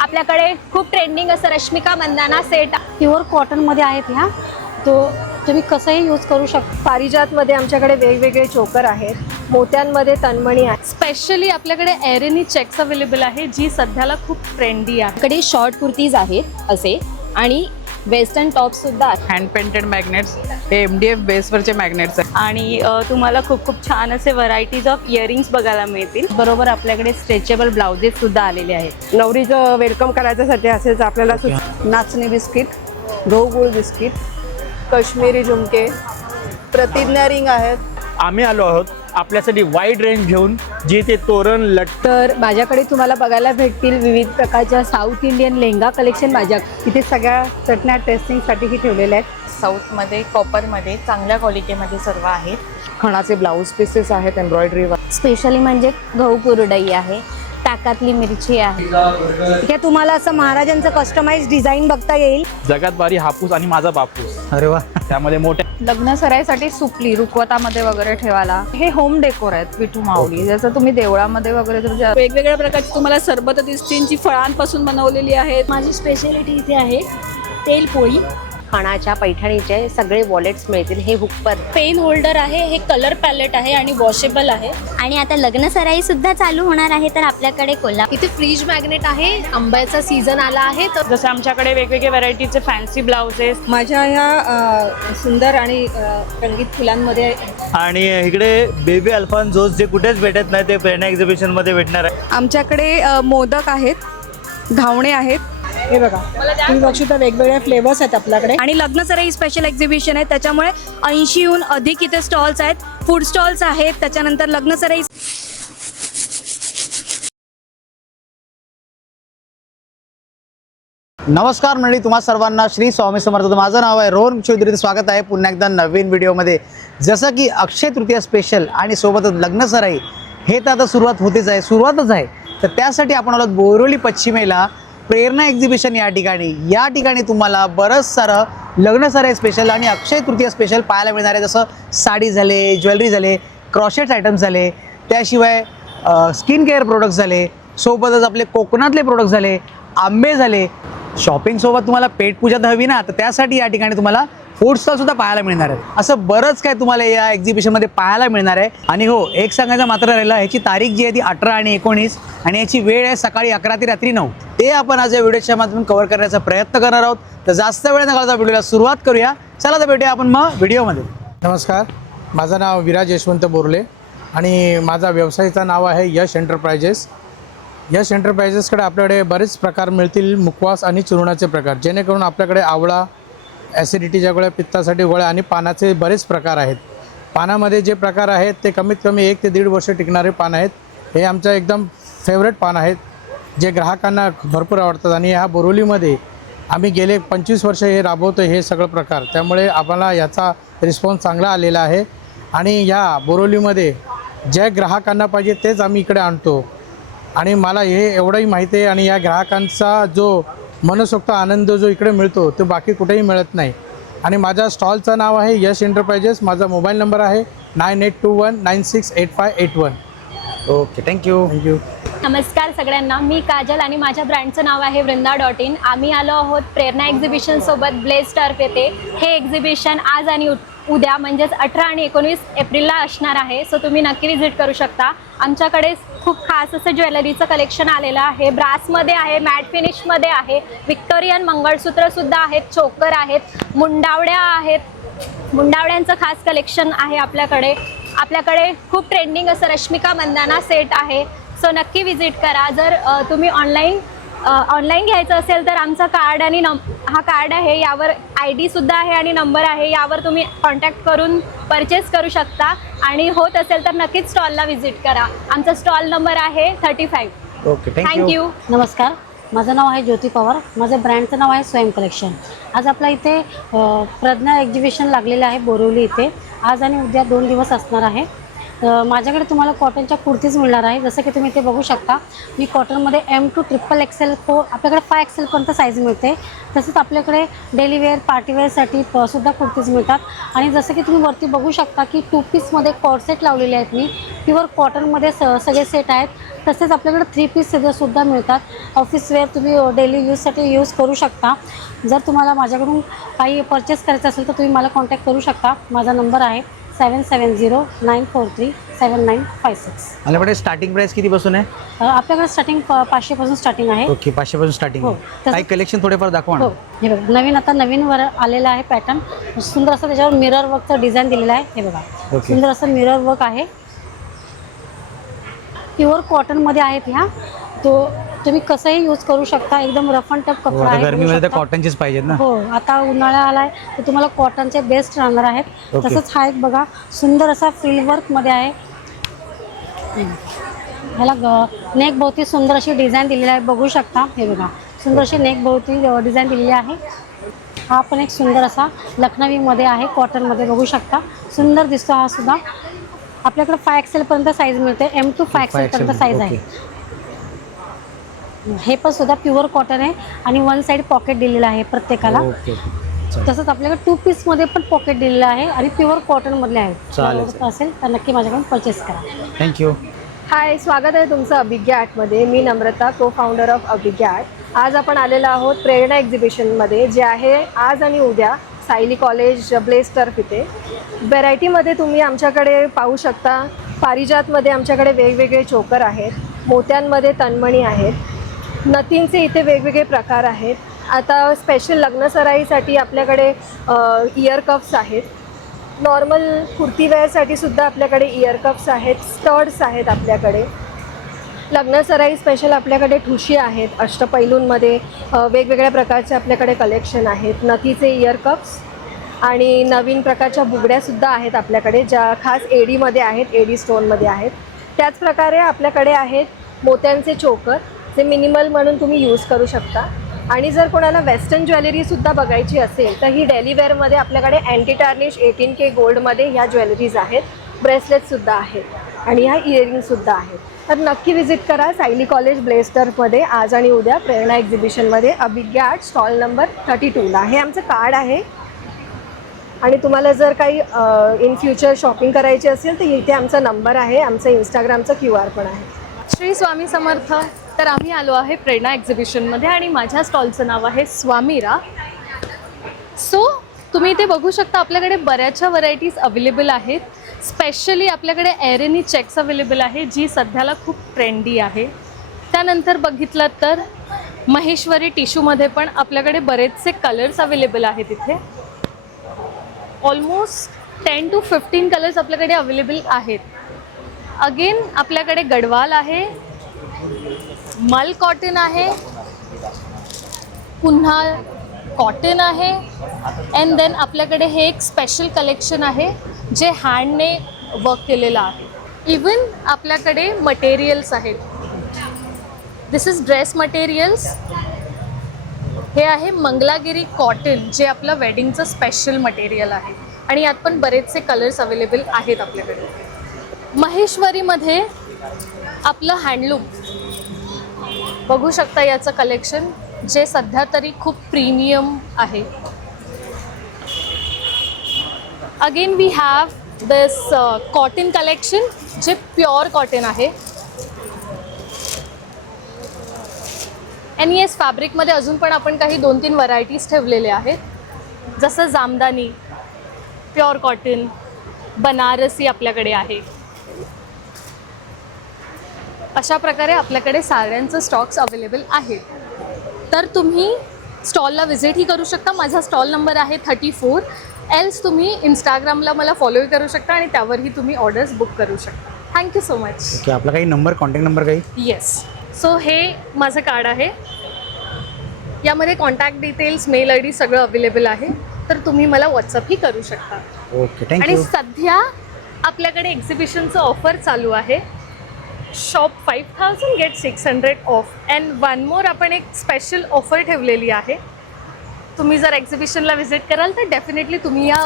आपल्याकडे खूप ट्रेंडिंग असं रश्मिका मंदाना सेट प्युअर कॉटनमध्ये आहेत ह्या. तो तुम्ही कसंही यूज करू शकता. पारिजातमध्ये आमच्याकडे वेगवेगळे चोकर आहेत, मोत्यांमध्ये तन्मणी आहे. स्पेशली आपल्याकडे एरेनी चेक्स अवेलेबल आहे जी सध्याला खूप ट्रेंडी आहे. कडे शॉर्ट कुर्तीज आहेत असे आणि वेस्टर्न टॉप सुद्धा आहेत. हँड पेंटेड मॅग्नेट्स हे MDF बेसवरचे मॅग्नेट्स आहेत. आणि तुम्हाला खूप खूप छान असे व्हरायटीज ऑफ इयरिंग्स बघायला मिळतील. बरोबर आपल्याकडे स्ट्रेचेबल ब्लाउजेस सुद्धा आलेले आहेत. नवरीचं वेलकम करायच्यासाठी असेल तर आपल्याला नाचणी बिस्किट, गहू गुळ बिस्किट, काश्मीरी झुमके, प्रतिज्ञा रिंग आहेत. आम्ही आलो आहोत आपल्यासाठी वाईड रेंज घेऊन, जे ते तोरण तर माझ्याकडे तुम्हाला बघायला भेटतील विविध प्रकारच्या साऊथ इंडियन लेहंगा कलेक्शन. माझ्या इथे सगळ्या चटण्या टेस्टिंगसाठीही ठेवलेल्या आहेत. साऊथमध्ये कॉपरमध्ये चांगल्या क्वालिटीमध्ये सर्व आहेत. खणाचे ब्लाऊज पीसेस आहेत एम्ब्रॉयडरी. स्पेशली म्हणजे गहू कुरडई आहे, ताकातली मिरची आहे. इथे तुम्हाला असं महाराजांचं कस्टमाइज डिझाईन बघता येईल. जगात बारी हापूस आणि माझा बापूस. अरे वा. त्यामध्ये मोठ्या लग्न सराईसाठी सुपली रुखवतामध्ये वगैरे ठेवायला हे होम डेकोर आहेत विठू माऊली. जसं तुम्ही देवळामध्ये वगैरे तुमच्या वेगवेगळ्या प्रकारची तुम्हाला सरबत दिसतील जी फळांपासून बनवलेली आहेत. माझी स्पेशालिटी इथे आहे तेल पोळी. खणाच्या पैठणीचे सगळे वॉलेट्स मिळतील. हे हुकपर पेन होल्डर आहे, हे कलर पॅलेट आहे आणि वॉशेबल आहे. आणि आता लग्न सराई सुद्धा चालू होणार आहे तर आपल्याकडे कोल्हापूर इथे फ्रीज मॅग्नेट आहे. आंब्याचा सीझन आला आहे तर जसं आमच्याकडे वेगवेगळे व्हरायटीचे फॅन्सी ब्लाउजेस. माझ्या ह्या सुंदर आणि रंगीत फुलांमध्ये आणि इकडे बेबी अल्फान्सोस जे कुठेच भेटत नाही ते प्रेरणा एक्झिबिशन मध्ये भेटणार आहे. आमच्याकडे मोदक आहेत, घावणे आहेत. हे बघा, तुम्ही बघू तर वेगवेगळे फ्लेवर्स आहेत आपल्याकडे. आणि लग्न सराई स्पेशल एक्झिबिशन आहे, त्याच्यामुळे 80हून अधिक इथे स्टॉल्स आहेत. फूड स्टॉल्स आहेत, त्याच्यानंतर लग्न सराई. नमस्कार मंडळी, तुम्हा सर्वांना श्री स्वामी समर्थ. माझं नाव आहे रोहन चौधरी. स्वागत आहे पुन्हा एकदा नवीन व्हिडिओमध्ये. जसं की अक्षय तृतीया स्पेशल आणि सोबतच लग्न सराई हे तर आता सुरुवातच आहे. तर त्यासाठी आपण आलो बोरिवली पश्चिमेला प्रेरणा एक्झिबिशन या ठिकाणी तुम्हाला बरंच सारं लग्न सराई स्पेशल आणि अक्षय तृतीया स्पेशल पाहायला मिळणार आहे. जसं साडी झाले, ज्वेलरी झाले, क्रॉशेट आयटम्स झाले, त्याशिवाय स्किन केअर प्रोडक्ट्स झाले, सोबतच आपले कोकणातले प्रोडक्ट्स झाले, आंबे झाले. शॉपिंगसोबत तुम्हाला पेटपूजा हवी ना, तर त्यासाठी या ठिकाणी तुम्हाला फूड स्टॉलसुद्धा पाहायला मिळणार आहे. असं बरंच काय तुम्हाला या एक्झिबिशनमध्ये पाहायला मिळणार आहे. आणि हो, एक सांगायचं मात्र राहिलं, ह्याची तारीख जी आहे ती 18 आणि 19 आणि याची वेळ आहे सकाळी 11 ते रात्री 9. ते आपण आज या व्हिडिओच्या माध्यमातून कव्हर करण्याचा प्रयत्न करणार आहोत. तर जास्त वेळ न घालता व्हिडिओला सुरुवात करूया. चला तर भेटूया आपण मग व्हिडिओमध्ये. नमस्कार, माझं नाव विराज यशवंत बोरले आणि माझा व्यवसायाचं नाव आहे यश एंटरप्राइजेस. यश एंटरप्राइजेसकडे आपल्याकडे बरेच प्रकार मिळतील, मुखवास आणि चूर्णाचे प्रकार, जेणेकरून आपल्याकडे आवळा, ॲसिडिटीच्या गोळ्या, पित्तासाठी गोळ्या आणि पानाचे बरेच प्रकार आहेत. पानामध्ये जे प्रकार आहेत ते कमीत कमी 1 ते 1.5 वर्ष टिकणारे पान आहेत. हे आमचं एकदम फेवरेट पान आहेत, जे ग्राहकांना भरपूर आवडतात. आणि ह्या बोरिवलीमध्ये आम्ही गेले 25 वर्ष हे राबवतो हे सगळं प्रकार, त्यामुळे आम्हाला याचा रिस्पॉन्स चांगला आलेला आहे. आणि ह्या बोरिवलीमध्ये ज्या ग्राहकांना पाहिजे तेच आम्ही इकडे आणतो. आणि मला हे एवढंही माहिती आहे, आणि या ग्राहकांचा जो मनसोक्त आनंद जो इकडे मिळतो तो बाकी कुठेही मिळत नाही. आणि माझ्या स्टॉलचं नाव आहे यश एंटरप्राइजेस. माझा मोबाईल नंबर आहे 9821968581. Okay, thank you. नमस्कार सगळ्यांना, मी काजल आणि माझ्या ब्रँडचं नाव आहे वृंदा.in. आम्ही आलो आहोत प्रेरणा एक्झिबिशन सोबत ब्लेज टर्फ येथे. हे एक्झिबिशन आज आणि उद्या म्हणजेच 18 आणि 19 एप्रिलला असणार आहे. सो तुम्ही नक्की व्हिजिट करू शकता. आमच्याकडे खूप खास असं ज्वेलरीचं कलेक्शन आलेलं आहे. ब्रासमध्ये आहे, मॅट फिनिशमध्ये आहे, व्हिक्टोरियन मंगळसूत्रसुद्धा आहेत, चोकर आहेत, मुंडावड्या आहेत. मुंडावड्यांचं खास कलेक्शन आहे आपल्याकडे. खूप ट्रेंडिंग असं रश्मिका मंदाना सेट आहे. सो नक्की व्हिजिट करा. जर तुम्ही ऑनलाईन घ्यायचं असेल तर आमचा कार्ड आणि हा कार्ड आहे, यावर ID सुद्धा आहे आणि नंबर आहे, यावर तुम्ही कॉन्टॅक्ट करून परचेस करू शकता. आणि होत असेल तर नक्कीच स्टॉलला व्हिजिट करा. आमचा स्टॉल नंबर आहे 35. Okay, thank you. नमस्कार, माझं नाव आहे ज्योती पवार. माझं ब्रँडचं नाव आहे स्वयं कलेक्शन. आज आपल्या इथे प्रज्ञा एक्झिबिशन लागलेलं आहे बोरिवली इथे. आज आणि उद्या 2 दिवस असणार आहे. माझ्याकडे तुम्हाला कॉटनच्या कुर्तीज मिळणार आहे. जसं की तुम्ही इथे बघू शकता, मी कॉटनमध्ये M to XXL आपल्याकडे 5XL पर्यंत साईज मिळते. तसेच आपल्याकडे डेली वेअर, पार्टीवेअरसाठी सुद्धा कुर्तीज मिळतात. आणि जसं की तुम्ही वरती बघू शकता की 2 पीसमध्ये कॉर्सेट लावलेले आहेत मी. प्युअर कॉटनमध्ये सगळे सेट आहेत. तसेच आपल्याकडे 3 पीस सुद्धा मिळतात. ऑफिस वेअर तुम्ही डेली यूजसाठी यूज करू शकता. जर तुम्हाला माझ्याकडून काही परचेस करायचं असेल तर तुम्ही मला कॉन्टॅक्ट करू शकता. माझा नंबर आहे 7709437956. आपल्याकडे स्टार्टिंग प्राइस कितीपासून आहे? आपल्याकडे स्टार्टिंग 500 पासून स्टार्टिंग आहे. ओके, 500 पासून स्टार्टिंग हो. आहे. काही कलेक्शन थोडेफार दाखवा ना. हो, हे बघा नवीन वर आलेला आहे पॅटर्न. सुंदर असं त्याच्यावर मिरर वर्कचं डिझाईन दिलेलं आहे. हे बघा ओके. सुंदर असं मिरर वर्क आहे. प्युअर कॉटनमध्ये आहेत ह्या. तो तुम्ही कसंही यूज करू शकता. एकदम रफ अँड टफ हो, कपडा आता आहे. गरमीमध्ये तर बघू शकता. कॉटनचीच पाहिजेत ना. हो, आता उन्हाळा आलाय तर तुम्हाला कॉटनचे बेस्ट राहणार आहेत. ओके. तसंच हा एक बघा सुंदर असा फ्रिल वर्कमध्ये आहे. ह्याला नेक भोवती सुंदर अशी डिझाईन दिलेली आहे. बघू शकता. हे बघा सुंदर अशी नेक भोवती डिझाईन दिलेली आहे. हा पण एक सुंदर असा लखनवीमध्ये आहे, कॉटनमध्ये. बघू शकता सुंदर दिसतो हा सुद्धा. आपल्याकडे 5XL पर्यंत साईज मिळते. M to 5XL पर्यंत साईज आहे. हे पण सुद्धा प्युअर कॉटन आहे आणि वन साईड पॉकेट दिलेलं आहे प्रत्येकाला. ओके, तसंच आपल्याकडे 2 पीसमध्ये पण पॉकेट दिलेलं आहे आणि प्युअर कॉटनमधले आहे. चालेल. असेल तर नक्की माझ्याकडून परचेस करा. थँक्यू. हाय, स्वागत आहे तुमचं अभिज्ञा आर्टमध्ये. मी नम्रता, को फाउंडर ऑफ अभिज्ञा आर्ट. आज आपण आलेलो आहोत प्रेरणा एक्झिबिशनमध्ये, जे आहे आज आणि उद्या सायली कॉलेज ब्लेस टर्फ इथे. व्हरायटीमध्ये तुम्ही आमच्याकडे पाहू शकता. पारिजातमध्ये आमच्याकडे वेगवेगळे चोकर आहेत, मोत्यांमध्ये तन्मणी आहेत, नथींचे इथे वेगवेगळे प्रकार आहेत. आता स्पेशल लग्नसराईसाठी आपल्याकडे इयर कप्स आहेत. नॉर्मल कुर्तीवेअरसाठी सुद्धा आपल्याकडे इयर कप्स आहेत, स्टड्स आहेत आपल्याकडे. लग्नसराई स्पेशल आपल्याकडे ठुशी आहेत. अष्टपैलूंमध्ये वेगवेगळ्या प्रकारचे आपल्याकडे कलेक्शन आहेत. नथीचे इयर कप्स आणि नवीन प्रकारच्या बुगड्यासुद्धा आहेत आपल्याकडे, ज्या खास एडीमध्ये आहेत, एडी स्टोनमध्ये आहेत. त्याचप्रकारे आपल्याकडे आहेत मोत्यांचे चोकर, जे मिनिमल म्हणून तुम्ही यूज करू शकता. आणि जर कोणाला वेस्टर्न ज्वेलरीसुद्धा बघायची असेल तर ही डेली वेअरमध्ये आपल्याकडे अँटी टार्निश 18K गोल्डमध्ये ह्या ज्वेलरीज आहेत. ब्रेसलेटसुद्धा आहेत आणि ह्या इयरिंगसुद्धा आहेत. तर नक्की व्हिजिट करा सायली कॉलेज ब्लेस टर्फमध्ये आज आणि उद्या प्रेरणा एक्झिबिशनमध्ये. अभिज्ञा आर्ट स्टॉल नंबर 32ला. हे आमचं कार्ड आहे आणि तुम्हाला जर काही इन फ्युचर शॉपिंग करायची असेल तर इथे आमचा नंबर आहे. आमचं इंस्टाग्रामचं QR पण आहे. श्री स्वामी समर्थ. तर आम्ही आलो आहे प्रेरणा एक्झिबिशनमध्ये आणि माझ्या स्टॉलचं नाव आहे स्वामीरा. सो तुम्ही इथे बघू शकता आपल्याकडे बऱ्याचशा व्हरायटीज अवेलेबल आहेत. स्पेशली आपल्याकडे एरेनी चेक्स अवेलेबल आहे, जी सध्याला खूप ट्रेंडी आहे. त्यानंतर बघितलं तर महेश्वरी टिश्यूमध्ये पण आपल्याकडे बरेचसे कलर्स अवेलेबल आहेत. इथे ऑलमोस्ट 10 to 15 कलर्स आपल्याकडे अवेलेबल आहेत. अगेन आपल्याकडे गडवाल आहे, मल कॉटन आहे, पुन्हा कॉटन आहे. अँड देन आपल्याकडे हे एक स्पेशल कलेक्शन आहे जे हँडने वर्क केलेलं आहे. इवन आपल्याकडे मटेरियल्स आहेत. दिस इज ड्रेस मटेरियल्स. हे आहे मंगलागिरी कॉटन, जे आपलं वेडिंगचं स्पेशल मटेरियल आहे आणि यात पण बरेचसे कलर्स अवेलेबल आहेत आपल्याकडे. महेश्वरीमध्ये आपलं हँडलूम बघू शकता, याचं कलेक्शन जे सध्या तरी खूप प्रीमियम आहे. Again we have this cotton collection, जे प्युअर कॉटन आहे. आणि येस, फॅब्रिकमध्ये अजून पण आपण काही 2-3 व्हरायटीज ठेवलेले आहेत, जसं जामदानी, प्युअर कॉटन, बनारसी आपल्याकडे आहे. अशा प्रकारे आपल्याकडे साड्यांचं स्टॉक्स अवेलेबल आहेत. तर तुम्ही स्टॉलला व्हिजिटही करू शकता. माझा स्टॉल नंबर आहे 34. एल्स तुम्ही इंस्टाग्रामला मला फॉलोही करू शकता आणि त्यावरही तुम्ही ऑर्डर्स बुक करू शकता. Thank you so much. ओके, आपला काही नंबर, कॉन्टॅक्ट नंबर काही? येस. सो हे माझं कार्ड आहे. यामध्ये कॉन्टॅक्ट डिटेल्स, मेल ID सगळं अवेलेबल आहे. तर तुम्ही मला व्हॉट्सअपही करू शकता. ओके, आणि थँक्यू. सध्या आपल्याकडे एक्झिबिशनचं ऑफर चालू आहे. Shop 5000 get 600 off. And one more आपण एक स्पेशल ऑफर ठेवलेली आहे. तुम्ही जर एक्झिबिशनला व्हिजिट कराल तर डेफिनेटली तुम्ही या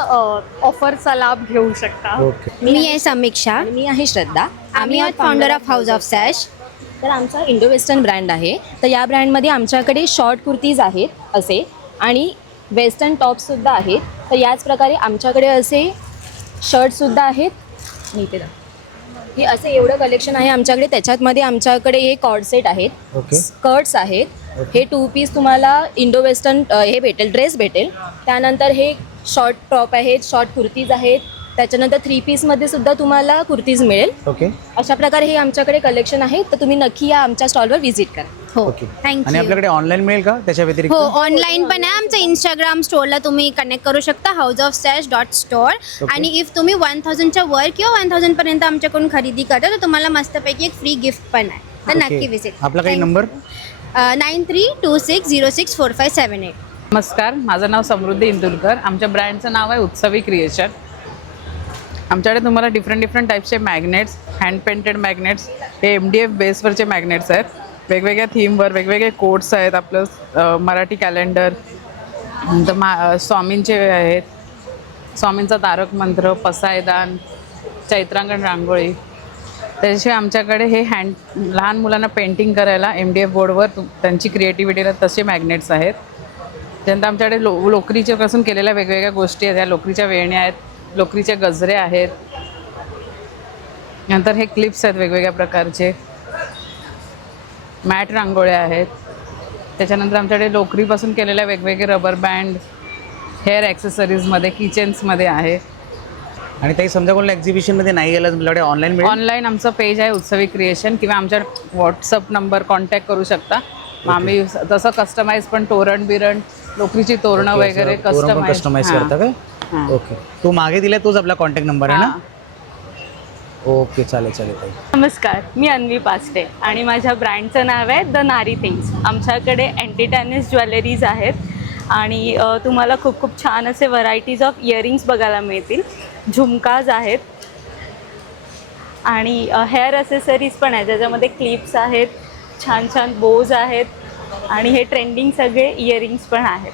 ऑफरचा लाभ घेऊ शकता. ओके. मी आहे समीक्षा. मी आहे श्रद्धा. आम्ही आहोत फाउंडर ऑफ हाऊस ऑफ सॅश. तर आमचा इंडो वेस्टर्न ब्रँड आहे. तर या ब्रँडमध्ये आमच्याकडे शॉर्ट कुर्तीज आहेत असे आणि वेस्टर्न टॉप्ससुद्धा आहेत. तर याच प्रकारे आमच्याकडे असे शर्टसुद्धा आहेत. मी ते हे असं एवढं कलेक्शन आहे आमच्याकडे. त्याच्यामध्ये आमच्याकडे हे कॉर्ड सेट आहेत, ओके. स्कर्ट्स आहेत, हे 2 पीस तुम्हाला इंडो वेस्टर्न हे भेटेल, ड्रेस भेटेल. त्यानंतर हे शॉर्ट टॉप आहेत, शॉर्ट कुर्तीज आहेत. त्याच्यानंतर 3 पीसमध्ये सुद्धा तुम्हाला कुर्तीज मिळेल. ओके. अशा प्रकारे हे आमच्याकडे कलेक्शन आहे. तर तुम्ही नक्की या आमच्या स्टॉलवर व्हिजिट करा. हो ओके. आणि थँक्यू. आपल्याकडे ऑनलाईन मिळेल का त्याच्या व्यतिरिक्त? हो ऑनलाईन पण आहे. आमच्या इंस्टाग्राम स्टोअरला तुम्ही कनेक्ट करू शकता, houseofstash.store. आणि इफ तुम्ही 1000च्या वर किंवा 1000पर्यंत आमच्याकडून खरेदी करता तर तुम्हाला मस्तपैकी एक फ्री गिफ्ट पण आहे. तर ओके. नक्की विजिट. आपला काही नंबर? 9326064578. नमस्कार, माझं नाव समृद्धी इंदुलकर. आमच्या ब्रँडचं नाव आहे उत्सवी क्रिएशन. आमच्याकडे तुम्हाला डिफरंट टाईपचे मॅग्नेट्स, हँड पेंटेड मॅग्नेट्स, हे MDF बेसवरचे मॅग्नेट्स आहेत. वेगवेगळ्या थीमवर वेगवेगळे कोट्स आहेत. आपलं मराठी कॅलेंडर, नंतर स्वामींचे आहेत, स्वामींचा तारक मंत्र, पसायदान, चैत्रांगण रांगोळी. त्याशिवाय आमच्याकडे हे लहान मुलांना पेंटिंग करायला MDF बोर्डवर त्यांची क्रिएटिव्हिटीला तसे मॅग्नेट्स आहेत. त्यानंतर आमच्याकडे लोकरीच्या पासून केलेल्या वेगवेगळ्या गोष्टी आहेत. या लोकरीच्या वेण्या आहेत, लोकरीचे गजरे आहेत. नंतर हे क्लिप्स आहेत वेगवेगळ्या प्रकारचे, मॅट रांगोळ्या आहेत. त्याच्यानंतर आमच्याकडे लोकरीपासून केलेल्या वेगवेगळे रबर बँड, हेअर ॲक्सेसरीजमध्ये, किचन्समध्ये आहे. आणि ताई समजा कोणाला एक्झिबिशनमध्ये नाही गेलं तर आपल्याकडे ऑनलाईन मिळेल? ऑनलाईन आमचं पेज आहे उत्सवी क्रिएशन, किंवा आमच्या व्हॉट्सअप नंबर कॉन्टॅक्ट करू शकता. मग आम्ही तसं कस्टमाइज पण तोरण बिरण, लोकरीची तोरणं वगैरे कस्टमाइज करता का? ओके. तो मागे दिला तोच आपला कॉन्टॅक्ट नंबर आहे ना? ओके, चालेल ताई. नमस्कार, मी अन्वी पास्टे आणि माझ्या ब्रँडचं नाव आहे द नारी थिंग्स. आमच्याकडे अँटीटॅनिस ज्वेलरीज आहेत आणि तुम्हाला खूप खूप छान असे व्हरायटीज ऑफ इयरिंग्स बघायला मिळतील. झुमकाज आहेत आणि हेअर ॲसेसरीज पण आहेत, ज्याच्यामध्ये क्लिप्स आहेत, छान छान बोज आहेत आणि हे ट्रेंडिंग सगळे इयरिंग्स पण आहेत.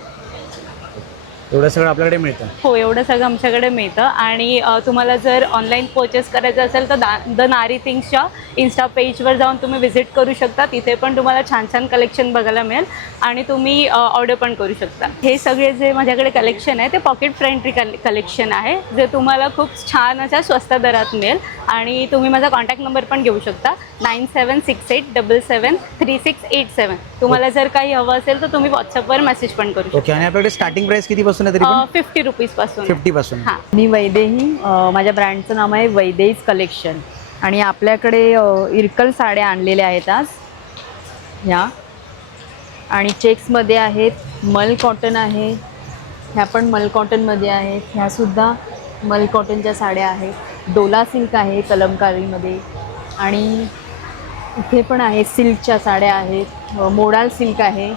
एवढं सगळं आपल्याकडे मिळतं? हो, एवढं सगळं आमच्याकडे मिळतं. आणि तुम्हाला जर ऑनलाईन परचेस करायचं असेल तर द नारी थिंग्सच्या इन्स्टा पेजवर जाऊन तुम्ही व्हिजिट करू शकता. तिथे पण तुम्हाला छान छान कलेक्शन बघायला मिळेल आणि तुम्ही ऑर्डर पण करू शकता. हे सगळे जे माझ्याकडे कलेक्शन आहे ते पॉकेट फ्रेंडली कलेक्शन आहे, जे तुम्हाला खूप छान अशा स्वस्त दरात मिळेल. आणि तुम्ही माझा कॉन्टॅक्ट नंबर पण घेऊ शकता, 9768773687. तुम्हाला जर काही हवं असेल तर तुम्ही व्हॉट्सअपवर मेसेज पण करू शकता. ओके. आणि आपल्याकडे स्टार्टिंग प्राइस कितीपासून आहे तरी पण? 50 रुपीजपासून. 50 पासून. हां. मी वैदेही, माझ्या ब्रँडचं नाव आहे वैदेहीज कलेक्शन. आणि आपल्याकडे इरकल साड्या आणलेल्या आहेत आज ह्या, आणि चेक्समध्ये आहेत, मल कॉटन आहे, ह्या पण मल कॉटनमध्ये आहेत, ह्यासुद्धा मल कॉटनच्या साड्या आहेत. डोला सिल्क आहे कलमकारीमध्ये, आणि इथे पण आहे सिल्कच्या साड्या आहेत, मोडाल सिल्क आहे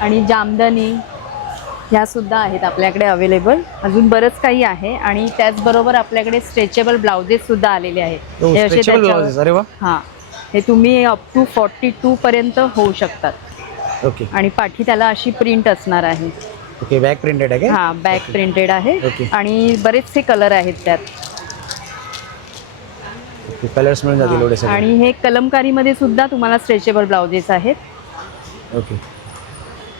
आणि जामदानी ह्यासुद्धा आहेत आपल्याकडे अवेलेबल. अजून बरंच काही आहे. आणि त्याचबरोबर आपल्याकडे स्ट्रेचेबल ब्लाउजेससुद्धा आलेले आहेत. हे असे त्याच्यावर, अरे वा. हां, हे तुम्ही अप टू 42पर्यंत होऊ शकतात. ओके. आणि पाठी त्याला अशी प्रिंट असणार आहे. ओके. बॅक प्रिंटेड आहे का? हां, बॅक प्रिंटेड आहे. ओके. आणि बरेचसे कलर आहेत त्यात. कलर्स मिळून जातील एवढे सगळे. आणि हे कलमकारीमध्ये सुद्धा तुम्हाला स्ट्रेचेबल ब्लाउजेस आहेत. ओके.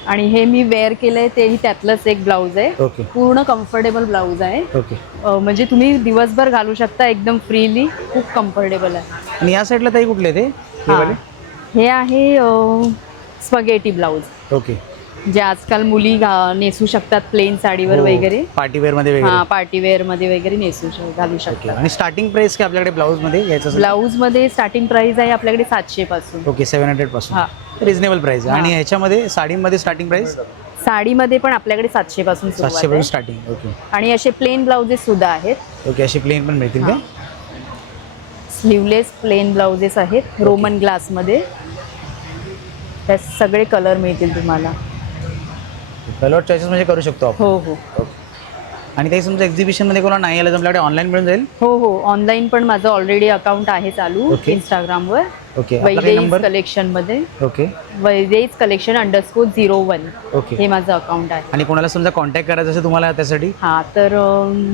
आणि हे मी वेअर केलंय तेही त्यातलंच एक ब्लाऊज आहे. ओके. पूर्ण कम्फर्टेबल ब्लाऊज आहे. ओके. म्हणजे तुम्ही दिवसभर घालू शकता एकदम फ्रीली, खूप कम्फर्टेबल आहे. आणि या साईडला ताई कुठले ते? हे आहे स्पगेटी ब्लाऊज. ओके. जे आजकाल मुली नेसू शकतात प्लेन साडीवर वगैरे, पार्टीवेअर मध्ये वगैरे. हां, पार्टीवेअर मध्ये वगैरे घालू शकतात. आणि स्टार्टिंग प्राइस काय आपल्याकडे ब्लाऊज मध्ये घ्यायचं? ब्लाऊज मध्ये स्टार्टिंग प्राइस आहे आपल्याकडे 700 पासून. ओके. 700 पासून. हां, रिजनेबल प्राइस. आणि ह्याच्यामध्ये साडीमध्ये स्टार्टिंग प्राइस? साडीमध्ये पण आपल्याकडे 700 पासून 700 पासून स्टार्टिंग. ओके. आणि असे प्लेन ब्लाउजेस सुद्धा आहेत. ओके. असे प्लेन पण मिळतील का? स्लीवलेस प्लेन ब्लाउजेस आहेत रोमन ग्लासमध्ये. त्यात सगळे कलर मिळतील तुम्हाला. कलर चॉईसेस म्हणजे करू शकतो आपण? हो हो. आणि काही समजा एक्झिबिशनमध्ये कोणाला नाही आलं तर आपल्याकडे ऑनलाईन मिळून जाईल? हो हो, ऑनलाईन पण माझं ऑलरेडी अकाउंट आहे चालू इंस्टाग्रामवर. ओके. वैदेहीज कलेक्शनमध्ये. ओके. वैदेहीज कलेक्शन _01. ओके. हे माझं अकाउंट आहे. आणि कोणाला समजा कॉन्टॅक्ट करायचं असेल तुम्हाला त्यासाठी? हां, तर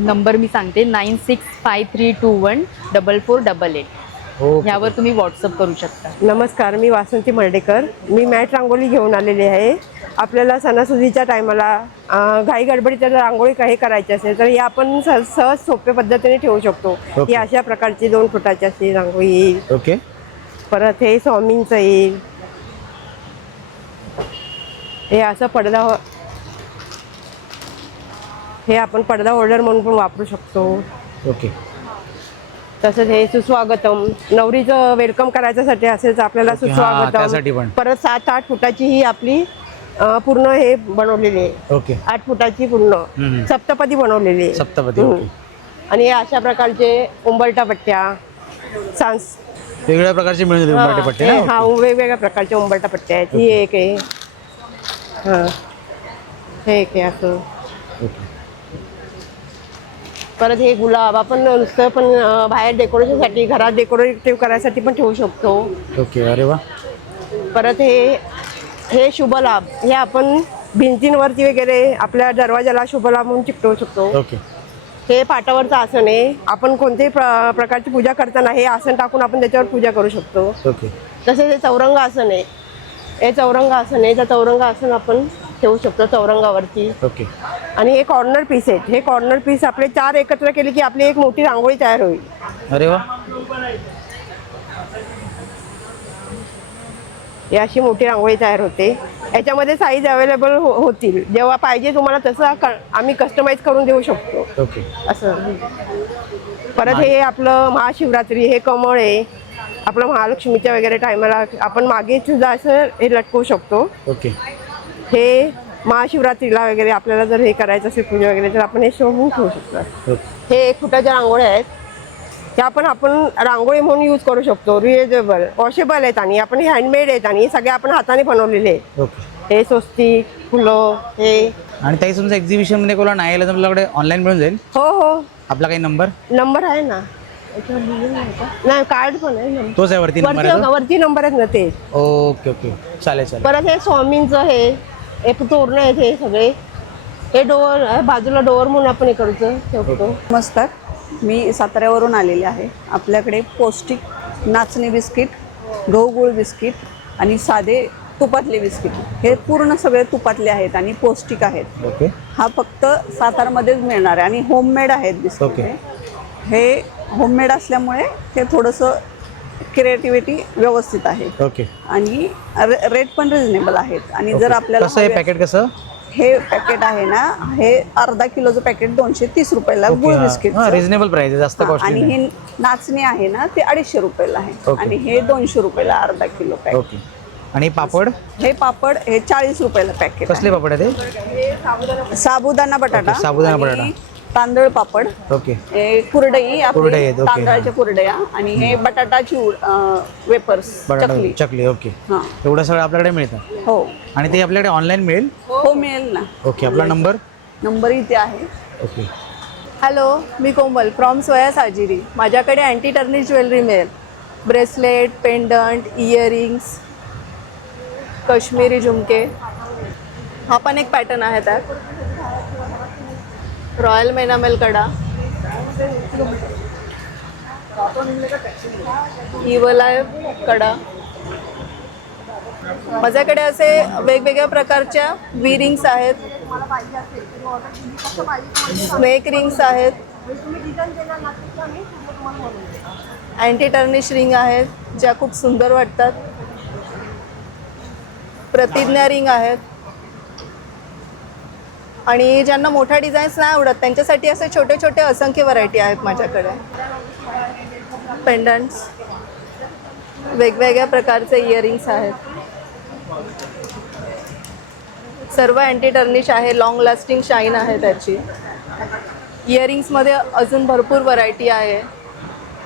नंबर मी सांगते, 9653214488. ह्यावर तुम्ही व्हॉट्सअप करू शकता. नमस्कार, मी वासंती मर्डेकर. मी मॅट रांगोळी घेऊन आलेली आहे. आपल्याला सणासुदीच्या टायमाला घाई गडबडीत रांगोळी काही करायची असेल तर ही आपण सहज सोप्या पद्धतीने ठेवू शकतो. ही अशा प्रकारची 2 फुटाची अशी रांगोळी येईल. ओके. परत हे स्वामींचं येईल. हे असं पडदा, हे आपण पडदा होल्डर म्हणून पण वापरू शकतो. ओके. तसंच हे सुस्वागतम, नवरीचं वेलकम करायच्यासाठी असेल तर आपल्याला त्यासाठी पण. सुस्वागतम. परत 7-8 फुटाची ही आपली पूर्ण हे बनवलेली आहे. ओके. 8 फुटाची पूर्ण सप्तपदी बनवलेली आहे. सप्तपदी. ओके. आणि हे अशा प्रकारचे उंबरठा पट्ट्या, वेगवेगळ्या प्रकारचे मिळून जातील उंबरठे पट्टे ना? हा, वेगवेगळ्या प्रकारच्या उंबरठा पट्ट्या आहेत. ही एक आहे, हां, हे एक आहे असं. ओके. परत हे गुलाब आपण नुसतं पण बाहेर डेकोरेशनसाठी, घरात डेकोरेटिव्ह करायसाठी पण ठेवू शकतो. ओके. अरे वा. परत हे शुभलाभ, हे आपण भिंतींवरती वगैरे आपल्या दरवाजाला शुभलाभ म्हणून चिकटवू शकतो. ओके. हे पाटावरचं आसन आहे. आपण कोणत्याही प्रकारची पूजा करताना हे आसन टाकून आपण त्याच्यावर पूजा करू शकतो. ओके. तसेच हे चौरंग आसन आहे. हे चौरंग आसन आहे. त्या चौरंग आसन आपण ठेवू शकतो चौरंगावरती. ओके. आणि हे कॉर्नर पीस आहेत. हे कॉर्नर पीस आपले 4 एकत्र केले की आपली एक मोठी रांगोळी तयार होईल. अरे वा. ही अशी मोठी रांगोळी तयार होते. याच्यामध्ये साईज अवेलेबल होतील. जेव्हा पाहिजे तुम्हाला तसं आम्ही कस्टमाइज करून देऊ शकतो. ओके. असं. परत हे आपलं महाशिवरात्री, हे कमळ आहे. आपलं महालक्ष्मीच्या वगैरे टायमाला आपण मागे सुद्धा असं हे लटकवू शकतो. ओके. हे महाशिवरात्रीला वगैरे आपल्याला जर हे करायचं असेल पूजा वगैरे तर आपण हे शोधून ठेवू शकतो. हे 1 फुटाच्या रांगोळ्या आहेत. त्या आपण रांगोळी म्हणून यूज करू शकतो. रियुजेबल, वॉशेबल आहेत आणि आपण हे हँडमेड आहेत आणि हे सगळे आपण हाताने बनवलेले आहेत. ओके. हे स्वस्तिक, फुलं हे. आणि ताई तुमचं एक्झिबिशन मध्ये कोणाला नाही आलं तर आपल्याकडे ऑनलाईन मिळून जाईल? हो हो. आपला काही नंबर आहे ना? नाही, कार्ड पण आहे. तोच आहे वरती नंबर? वरती नंबर आहेत ना ते. ओके. ओके. चालेल चालेल. परत हे स्वामींचं हे एक तोरणं आहेत. हे सगळे हे डोअर, बाजूला डोअर म्हणून आपण हे करतो ठेवतो. नमस्कार, मी साताऱ्यावरून आलेले आहे. आपल्याकडे पौष्टिक नाचणी बिस्किट, गहू गुळ बिस्किट आणि साधे तुपातले बिस्किट, हे पूर्ण सगळे तुपातले आहेत आणि पौष्टिक आहेत. ओके. हा फक्त सातारमध्येच मिळणार आहे आणि होममेड आहेत बिस्किट. ओके. हे होममेड असल्यामुळे ते थोडंसं क्रिएटिव्हिटी व्यवस्थित आहे. ओके. आणि रेट पण रिजनेबल आहेत. आणि जर आपल्याला कसं आहे पॅकेट? कसं हे पॅकेट आहे ना, हे अर्धा किलोचं पॅकेट 230 रुपयाला गुळ बिस्किट. रिजनेबल प्राइस आहे, जास्त कॉस्टली आणि नाही. ही नाचणी आहे ना, ते 250 रुपयाला आहे. आणि हे 200 रुपयाला अर्धा किलो पॅकेट. ओके. आणि पापड? हे पापड हे 40 रुपयाला पॅकेट. कसले पापड आहे ते? साबुदाणा बटाटा. साबुदाणा बटाटा. तांदूळ पापड. ओके. हे कुरडई, कुरडई, तांदळाच्या कुरडया. आणि हे बटाटाची वेपर्स, चकली. चकली. ओके. एवढं सगळं आपल्याकडे मिळतं? हो. आणि ते आपल्याकडे ऑनलाईन मिळेल? हो, मिळेल ना. ओके. आपला नंबर इथे आहे. ओके. हॅलो, मी कोमल फ्रॉम सोया साजिरी. माझ्याकडे अँटी टर्निश ज्वेलरी मिळेल. ब्रेसलेट, पेंडंट, इयरिंग्स, काश्मीरी झुमके. हा पण एक पॅटर्न आहे त्यात. रॉयल मेनामेल कडा, ही वाला कडा. माझ्याकडे असे वेगवेगळ्या प्रकारच्या वी रिंग्स आहेत, स्नेक रिंग्स आहेत, अँटी टर्निश रिंग आहेत ज्या खूप सुंदर वाटतात, प्रतिज्ञा रिंग आहेत. आणि ज्यांना मोठ्या डिझाईन्स नाही आवडत त्यांच्यासाठी असे छोटे छोटे असंख्य व्हरायटी आहेत माझ्याकडे. पेंडंट्स, वेगवेगळ्या प्रकारचे इयरिंग्स आहेत. सर्व अँटी टर्निश आहे, लॉंग लास्टिंग शाईन आहे त्याची. इयरिंग्समध्ये अजून भरपूर व्हरायटी आहे.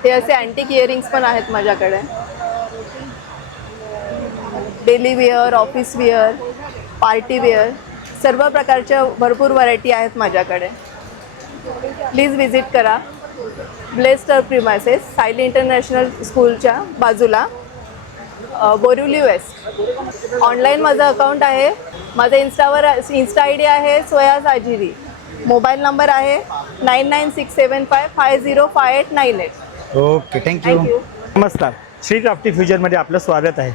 हे असे अँटिक इयरिंग्स पण आहेत माझ्याकडे. Daily wear, office wear, party wear, सर्व प्रकारच्या भरपूर व्हरायटी आहेत माझ्याकडे. प्लीज विजिट करा. ब्लेस्टर प्रिमायसेस, सायली इंटरनॅशनल स्कूलच्या बाजूला, बोरिवली वेस्ट. ऑनलाईन माझं अकाउंट आहे. माझं इन्स्टा आय डी आहे सोया साजिरी. मोबाईल नंबर आहे 996755059898. ओके. थँक्यू. नमस्कार, श्री क्राफ्टी फ्युजनमध्ये आपलं स्वागत आहे.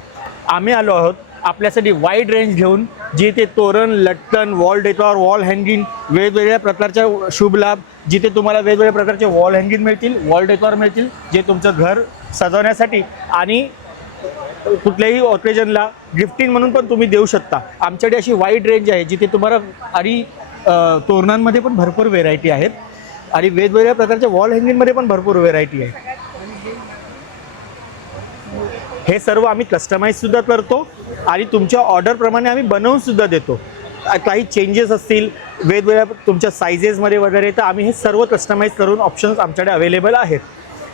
आम्ही आलो आहोत आपल्यासाठी वाईड रेंज घेऊन, जिथे तोरण, लटकन, वॉल डेकॉर, वॉल हँगिंग, वेगवेगळ्या प्रकारच्या शुभ लाभ, जिथे तुम्हाला वेगवेगळ्या प्रकारचे वॉल हँगिंग मिळतील, वॉल डेकॉर मिळतील, जे तुमचं घर सजवण्यासाठी आणि कुठल्याही ऑकेजनला गिफ्टिंग म्हणून पण तुम्ही देऊ शकता. आमच्याकडे अशी वाईड रेंज आहे जिथे तुम्हाला आणि तोरणांमध्ये पण भरपूर व्हेरायटी आहेत आणि वेगवेगळ्या प्रकारच्या वॉल हँगिंगमध्ये पण भरपूर व्हेरायटी आहे. हे सर्व आम्ही कस्टमाइजसुद्धा करतो आणि तुमच्या ऑर्डरप्रमाणे आम्ही बनवूनसुद्धा देतो. काही चेंजेस असतील वेगवेगळ्या तुमच्या सायझेसमध्ये वगैरे, तर आम्ही हे सर्व कस्टमाइज करून ऑप्शन्स आमच्याकडे अवेलेबल आहेत.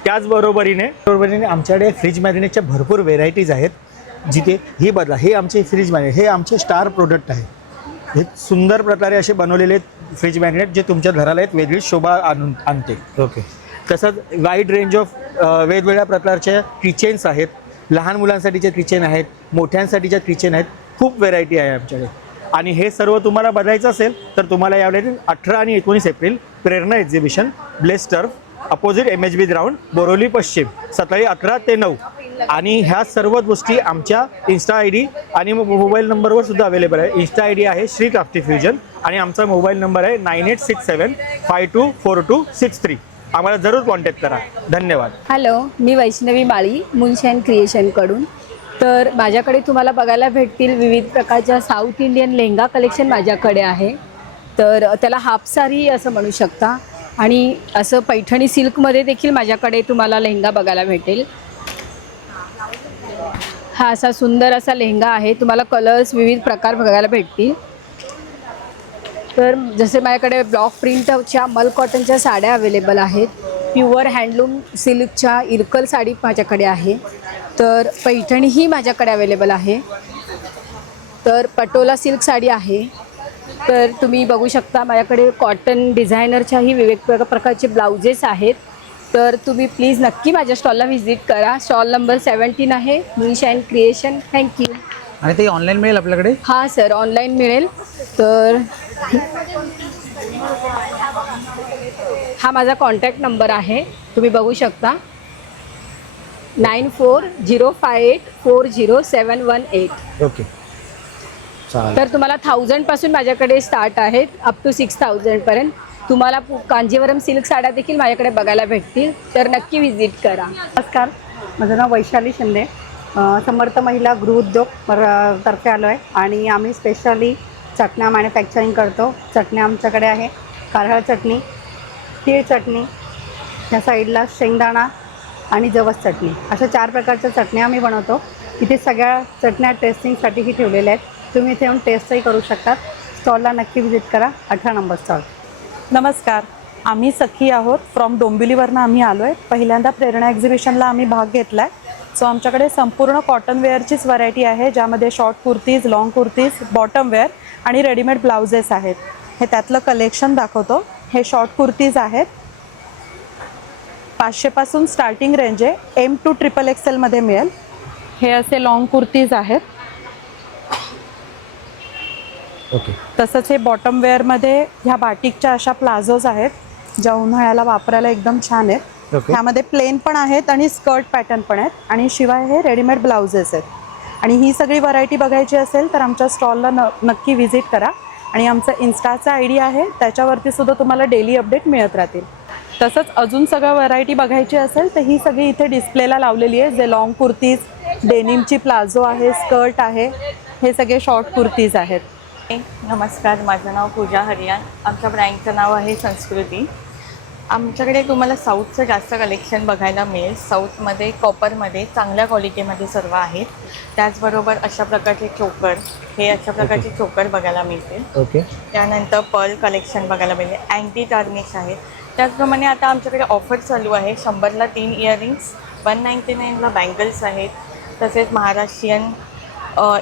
त्याचबरोबरीने आमच्याकडे फ्रीज मॅग्नेटच्या भरपूर व्हेरायटीज आहेत. जिथे ही बदला, हे आमचे फ्रीज मॅग्नेट, हे आमचे स्टार प्रोडक्ट आहे. हे सुंदर प्रकारे असे बनवलेले फ्रीज मॅग्नेट जे तुमच्या घराला एक वेगळी शोभा आणते. ओके. तसंच वाईड रेंज ऑफ वेगवेगळ्या प्रकारच्या किचेन्स आहेत. लहान मुलांसाठीचे किचन आहेत, मोठ्यांसाठीच्या किचन आहेत. खूप व्हेरायटी आहे आमच्याकडे. आणि हे सर्व तुम्हाला बघायचं असेल तर तुम्हाला यावेळी 18 आणि 19 April Prerna exhibition, bless turf, opposite MHB ground, Boroli पश्चिम, सकाळी 11 ते 9. आणि ह्या सर्व गोष्टी आमच्या इन्स्टा ID आणि मोबाईल नंबरवर सुद्धा अवेलेबल आहे. इन्स्टा ID आहे श्री क्राफ्टी फ्युजन आणि आमचा मोबाईल नंबर आहे 9867524263. आम्हाला जरूर कॉन्टॅक्ट करा. धन्यवाद. हॅलो, मी वैष्णवी माळी, मूनशाईन क्रिएशनकडून. तर माझ्याकडे तुम्हाला बघायला भेटतील विविध प्रकारच्या साऊथ इंडियन लेहंगा कलेक्शन माझ्याकडे आहे. तर त्याला हाफ साडी असं म्हणू शकता आणि असं पैठणी सिल्कमध्ये देखील माझ्याकडे तुम्हाला लेहंगा बघायला भेटेल. हा असा सुंदर असा लेहंगा आहे. तुम्हाला कलर्स विविध प्रकार बघायला भेटतील. तर जसे माझ्याकडे ब्लॉक प्रिंटच्या मल कॉटनच्या साड्या अवेलेबल आहेत. प्युअर हँडलूम सिल्कच्या इरकल साडी माझ्याकडे आहे. तर पैठणी ही माझ्याकडे अवेलेबल आहे. तर पटोला सिल्क साडी आहे. तर तुम्ही बघू शकता माझ्याकडे कॉटन डिझायनरच्याही वेगवेगळ्या प्रकारचे ब्लाउजेस आहेत. तर तुम्ही प्लीज नक्की माझ्या स्टॉलला व्हिजिट करा. स्टॉल नंबर 17 आहे, मूनशाईन क्रिएशन. थँक्यू. आणि ते ऑनलाईन मिळेल आपल्याकडे? हां सर, ऑनलाईन मिळेल. तर हा माझा कॉन्टॅक्ट नंबर आहे, तुम्ही बघू शकता, 9405840718. ओके. तर तुम्हाला 1000पासून माझ्याकडे स्टार्ट आहेत अप टू 6000पर्यंत. तुम्हाला कांजीवरम सिल्क साड्या देखील माझ्याकडे बघायला भेटतील. तर नक्की व्हिजिट करा. नमस्कार, माझं नाव वैशाली शिंदे, समर्थ महिला गृहोद्योग तर्फे आलो आहे आणि आम्ही स्पेशली चटण्या मॅन्युफॅक्चरिंग करतो. चटण्या आमच्याकडे आहे कारळा चटणी, तीळ चटणी, ह्या साईडला शेंगदाणा आणि जवस चटणी, अशा 4 प्रकारच्या चटण्या आम्ही बनवतो. इथे सगळ्या चटण्या टेस्टिंगसाठीही ठेवलेल्या आहेत. तुम्ही इथे येऊन टेस्टही करू शकता. स्टॉलला नक्की व्हिजिट करा. 18 नंबर स्टॉल. नमस्कार, आम्ही सखी आहोत. फ्रॉम डोंबिवलीवरनं आम्ही आलो आहे. पहिल्यांदा प्रेरणा एक्झिबिशनला आम्ही भाग घेतला आहे. सो आमच्याकडे संपूर्ण कॉटन वेअरचीच व्हरायटी आहे, ज्यामध्ये short kurtis, long kurtis, bottom wear आणि रेडीमेड ब्लाउजेस आहेत. हे त्यातलं कलेक्शन दाखवतो. हे शॉर्ट कुर्तीज आहेत. 500पासून स्टार्टिंग रेंज आहे. M to XXL मध्ये मिळेल. हे असे लॉंग कुर्तीज आहेत. ओके. तसंच हे बॉटम वेअरमध्ये ह्या बाटिकच्या अशा प्लाझोज आहेत, ज्या उन्हाळ्याला वापरायला एकदम छान आहेत. ह्यामध्ये प्लेन पण आहेत आणि स्कर्ट पॅटर्न पण आहेत आणि शिवाय हे रेडीमेड ब्लाउजेस आहेत. आणि ही सगळी व्हरायटी बघायची असेल तर आमच्या स्टॉलला नक्की व्हिजिट करा. आणि आमचं इन्स्टाचा ID आहे, त्याच्यावरती सुद्धा तुम्हाला डेली अपडेट मिळत राहतील. तसंच अजून सगळं व्हरायटी बघायची असेल तर ही सगळी इथे डिस्प्लेला लावलेली आहे. जे लॉंग कुर्तीज, डेनिमची प्लाझो आहे, स्कर्ट आहे, हे सगळे शॉर्ट कुर्तीज आहेत. नमस्कार, माझं नाव पूजा हरियान. आमच्या ब्रँडचं नाव आहे संस्कृती. आमच्याकडे तुम्हाला साऊथचं जास्त कलेक्शन बघायला मिळेल. साऊथमध्ये कॉपरमध्ये चांगल्या क्वालिटीमध्ये सर्व आहेत. त्याचबरोबर अशा प्रकारचे चोकर, हे अशा प्रकारचे चोकर बघायला मिळतील. ओके. त्यानंतर पर्ल कलेक्शन बघायला मिळेल. अँटी टार्निश आहे. त्याचप्रमाणे आता आमच्याकडे ऑफर चालू आहे. 100ला 3 इयरिंग्स, 199ला बँगल्स आहेत. तसेच महाराष्ट्रीयन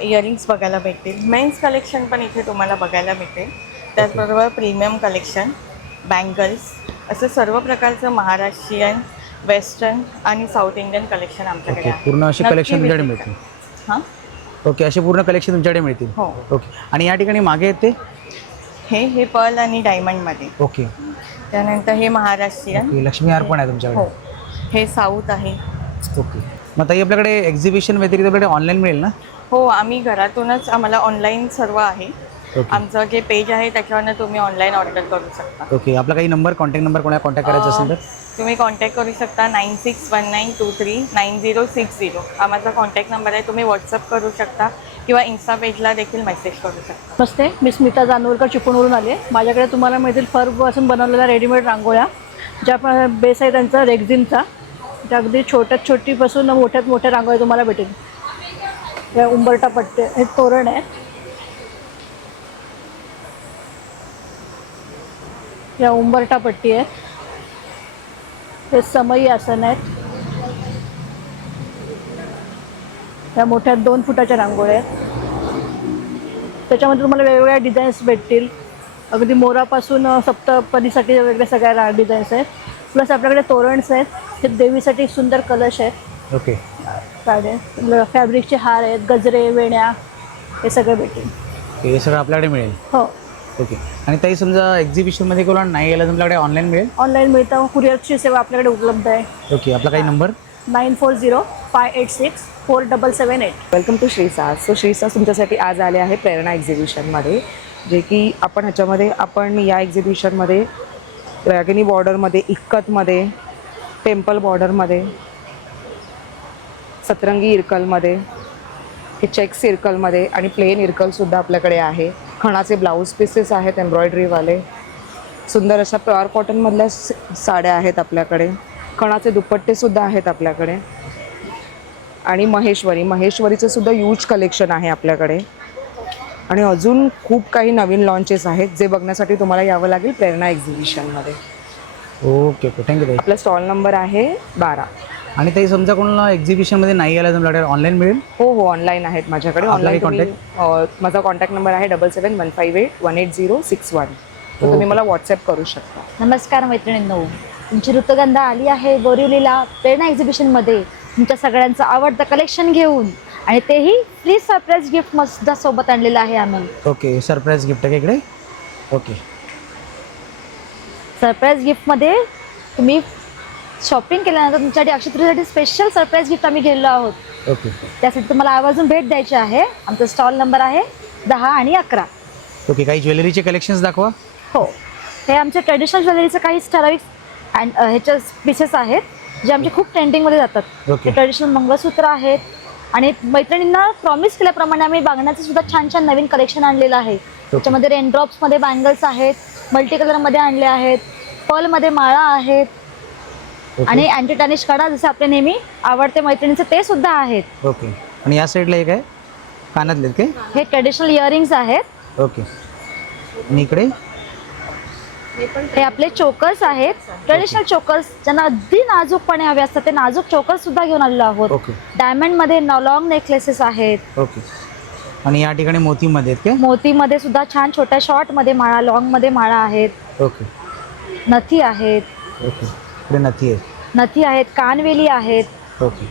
इयरिंग्स बघायला भेटतील. मेन्स कलेक्शन पण इथे तुम्हाला बघायला मिळते. त्याचबरोबर प्रीमियम कलेक्शन, बँगल्स, असं सर्व प्रकारचं महाराष्ट्रीयन, वेस्टर्न आणि साऊथ इंडियन कलेक्शन आमच्याकडे आहे. पूर्ण असे कलेक्शन तुमच्याकडे मिळतील? हां. ओके, असे पूर्ण कलेक्शन तुमच्याकडे मिळतील? हो. ओके. आणि या ठिकाणी मागे येते हे पर्ल आणि डायमंडमध्ये. ओके. त्यानंतर हे महाराष्ट्रीयन, लक्ष्मी हार पण आहे तुमच्याकडे? हो. हे साऊथ आहे. ओके. मग ताई आपल्याकडे एक्झिबिशन व्यतिरिक्त आपल्याकडे ऑनलाईन मिळेल ना? हो, आम्ही घरातूनच आम्हाला ऑनलाईन सर्व आहे. ओके. आमचं जे पेज आहे त्याच्यावरनं तुम्ही ऑनलाईन ऑर्डर करू शकता. ओके. आपला काही नंबर, कॉन्टॅक्ट नंबर कोणाला कॉन्टॅक्ट करायचा असेल तर? तुम्ही कॉन्टॅक्ट करू शकता 9619239060 हा माझा कॉन्टॅक्ट नंबर आहे. तुम्ही व्हॉट्सअप करू शकता किंवा इन्स्टा पेजला देखील मेसेज करू शकता. नमस्ते, मी स्मिता जानवरकर चिपळूणवरून आले. माझ्याकडे तुम्हाला मिळतील फरपासून बनवलेल्या रेडीमेड रांगोळ्या, ज्या बेस आहे त्यांचा रेक्झिनचा. त्या अगदी छोट्यात छोटीपासून मोठ्यात मोठ्या रांगोळ्या तुम्हाला भेटेल. या उंबरटा पट्टे, हे तोरण आहे. या उंबरटा पट्टी आहे. हे समई आसन आहेत. या मोठ्या 2 फुटाच्या रांगोळ्या आहेत. त्याच्यामध्ये तुम्हाला वेगवेगळ्या डिझाईन्स भेटतील. अगदी मोरापासून सप्तपदीसाठी वेगवेगळ्या सगळ्या डिझाईन्स आहेत. प्लस आपल्याकडे तोरणस आहेत. हे देवीसाठी सुंदर कलश आहेत. ओके. साडे फॅब्रिकचे हार आहेत, गजरे, वेण्या, हे सगळं भेटेल. हे सगळं आपल्याकडे मिळेल. हो. ओके. आणि ताई समजा एक्झिबिशनमध्ये कोणाला नाही गेलं तर आपल्याकडे ऑनलाईन मिळेल? ऑनलाईन मिळतं. कुरिअरची सेवा आपल्याकडे उपलब्ध आहे. ओके. आपला काही number? 9405864778. Welcome to Shreesaj. So Shreesaj तुमच्यासाठी आज आले आहे प्रेरणा एक्झिबिशनमध्ये, जे की आपण ह्याच्यामध्ये या एक्झिबिशनमध्ये रागिनी बॉर्डरमध्ये, इक्कतमध्ये, टेम्पल बॉर्डरमध्ये, सतरंगी इरकलमध्ये, हे चेक्स इरकलमध्ये आणि प्लेन इरकलसुद्धा आपल्याकडे आहे. खणाचे ब्लाऊज पीसेस आहेत एम्ब्रॉयडरीवाले. सुंदर अशा प्युअर कॉटनमधल्या साड्या आहेत आपल्याकडे. खणाचे दुपट्टेसुद्धा आहेत आपल्याकडे. आणि महेश्वरीचं सुद्धा ह्यूज कलेक्शन आहे आपल्याकडे. आणि अजून खूप काही नवीन लॉन्चेस आहेत जे बघण्यासाठी तुम्हाला यावं लागेल प्रेरणा एक्झिबिशनमध्ये. Okay okay. थँक्यू ताई. आपला स्टॉल नंबर आहे 12. आणि ताई समजा कोणाला एक्झिबिशनमध्ये नाही आलं तर आपल्याकडे ऑनलाईन मिळेल? हो, ऑनलाईन आहेत माझ्याकडे. ऑनलाईन माझा कॉन्टॅक्ट नंबर आहे 7715581806 तर तुम्ही मला व्हॉट्सअप करू शकता. नमस्कार मैत्रिणींनो, तुमची ऋतुगंधा आली आहे बोरिवलीला प्रेरणा एक्झिबिशनमध्ये तुमच्या सगळ्यांचं आवडतं कलेक्शन घेऊन, आणि तेही फ्री सरप्राईज गिफ्ट सुद्धा सोबत आणलेलं आहे आम्ही. ओके. सरप्राईज गिफ्ट आहे इकडे. ओके. सरप्राईज गिफ्टमध्ये तुम्ही शॉपिंग केल्यानंतर तुमच्यासाठी अक्षय तृतीयेसाठी स्पेशल सरप्राईज गिफ्ट आम्ही गेलो आहोत. ओके. त्यासाठी तुम्हाला आवर्जून भेट द्यायची आहे. आमचा स्टॉल नंबर आहे 10 आणि 11. ओके. काही ज्वेलरीचे कलेक्शन्स दाखवा. हो, हे आमचे ट्रेडिशनल ज्वेलरीचे काही ठराविक ह्याचे पीसेस आहेत जे आमचे खूप ट्रेंडिंगमध्ये जातात. ओके. ट्रेडिशनल मंगळसूत्र आहेत. आणि मैत्रिणींना प्रॉमिस केल्याप्रमाणे आम्ही बांगण्याचं सुद्धा छान छान नवीन कलेक्शन आणलेलं आहे. त्याच्यामध्ये रेनड्रॉप्समध्ये बँगल्स आहेत, मल्टी कलरमध्ये आणले आहेत, पर्लमध्ये माळा आहेत, आणि अँटी टॅनिश कडा जसे आपले नेहमी आवडते मैत्रिणींचे ते सुद्धा आहेत. ओके. आणि या साईडला एक आहे कानातले काय? हे ट्रेडिशनल इयरिंग्स आहेत. ओके. आणि इकडे हे आपले चोकर्स आहेत, ट्रेडिशनल चोकर्स ज्यांना अगदी नाजूकपणे हवे असतात ते नाजूक चोकर्स सुद्धा घेऊन आलेलो आहोत. ओके. डायमंडमध्ये लॉंग नेकलेसेस आहेत. ओके. आणि या ठिकाणी मोतीमध्ये आहेत का? मोतीमध्ये सुद्धा छान छोट्या शॉर्टमध्ये माळा, लॉंगमध्ये माळा आहेत. ओके. नथी आहेत. ओके. इकडे नथी आहेत, कानवेली आहेत. ओके.